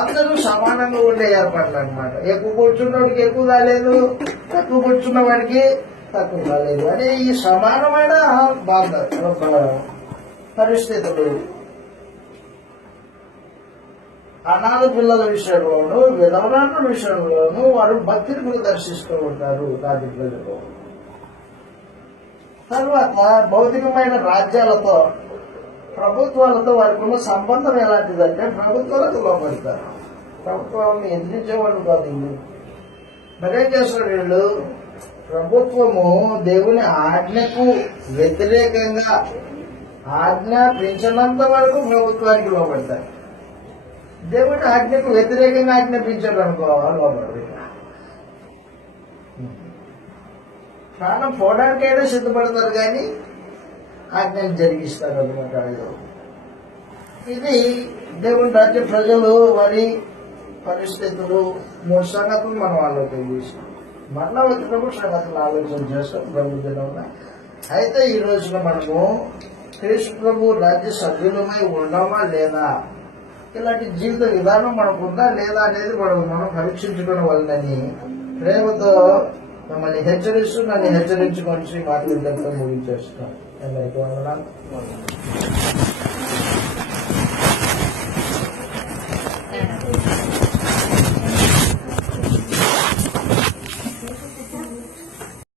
అందరూ సమానంగా ఉండే ఏర్పాట్లు అనమాట. ఎక్కువ కూర్చున్నవాడికి ఎక్కువ కాలేదు, తక్కువ కూర్చున్న వాడికి తక్కువ కాలేదు అని ఈ సమానమైన పరిస్థితులు. అనాథ పిల్లల విషయంలోనూ, విధవరాల విషయంలోనూ వారు భక్తిని ప్రదర్శిస్తూ ఉంటారు రాజ్య ప్రజలు. తర్వాత భౌతికమైన రాజ్యాలతో, ప్రభుత్వాలతో వారికి ఉన్న సంబంధం ఎలాంటిదంటే ప్రభుత్వాలకు లోపడతారు. ప్రభుత్వాలను ఎదిరించేవాళ్ళు కాదు వీళ్ళు. మరేం చేస్తారు వీళ్ళు? ప్రభుత్వము దేవుని ఆజ్ఞకు వ్యతిరేకంగా ఆజ్ఞాపించినంత వరకు ప్రభుత్వానికి లోపడతారు. దేవుని ఆజ్ఞకు వ్యతిరేకంగా ఆజ్ఞాపించాడు అనుకో లోపడదు. ప్రాణం పోవడానికైనా సిద్ధపడతారు కానీ ఆజ్ఞలు జరిగిస్తారు అనమాట వాళ్ళు. ఇది దేవుని రాజ్య ప్రజలు వారి పరిస్థితులు. 3 సంగతులు మనం ఆలోచన చేస్తాం. మరలా వచ్చినప్పుడు సంగతులు ఆలోచన చేస్తాం ప్రభు దినంలో. అయితే ఈ రోజున మనము క్రీస్తు ప్రభు రాజ్య సభ్యులమై ఉన్నామా లేదా, ఇలాంటి జీవిత విధానం మనకు ఉందా లేదా అనేది మనం పరీక్షించుకునే వాళ్ళని ప్రేమతో మమ్మల్ని హెచ్చరిస్తూ నన్ను హెచ్చరించుకొని మాటలు ఇద్దరితో ముగించేస్తున్నాం. అందరికీ వందనాలు.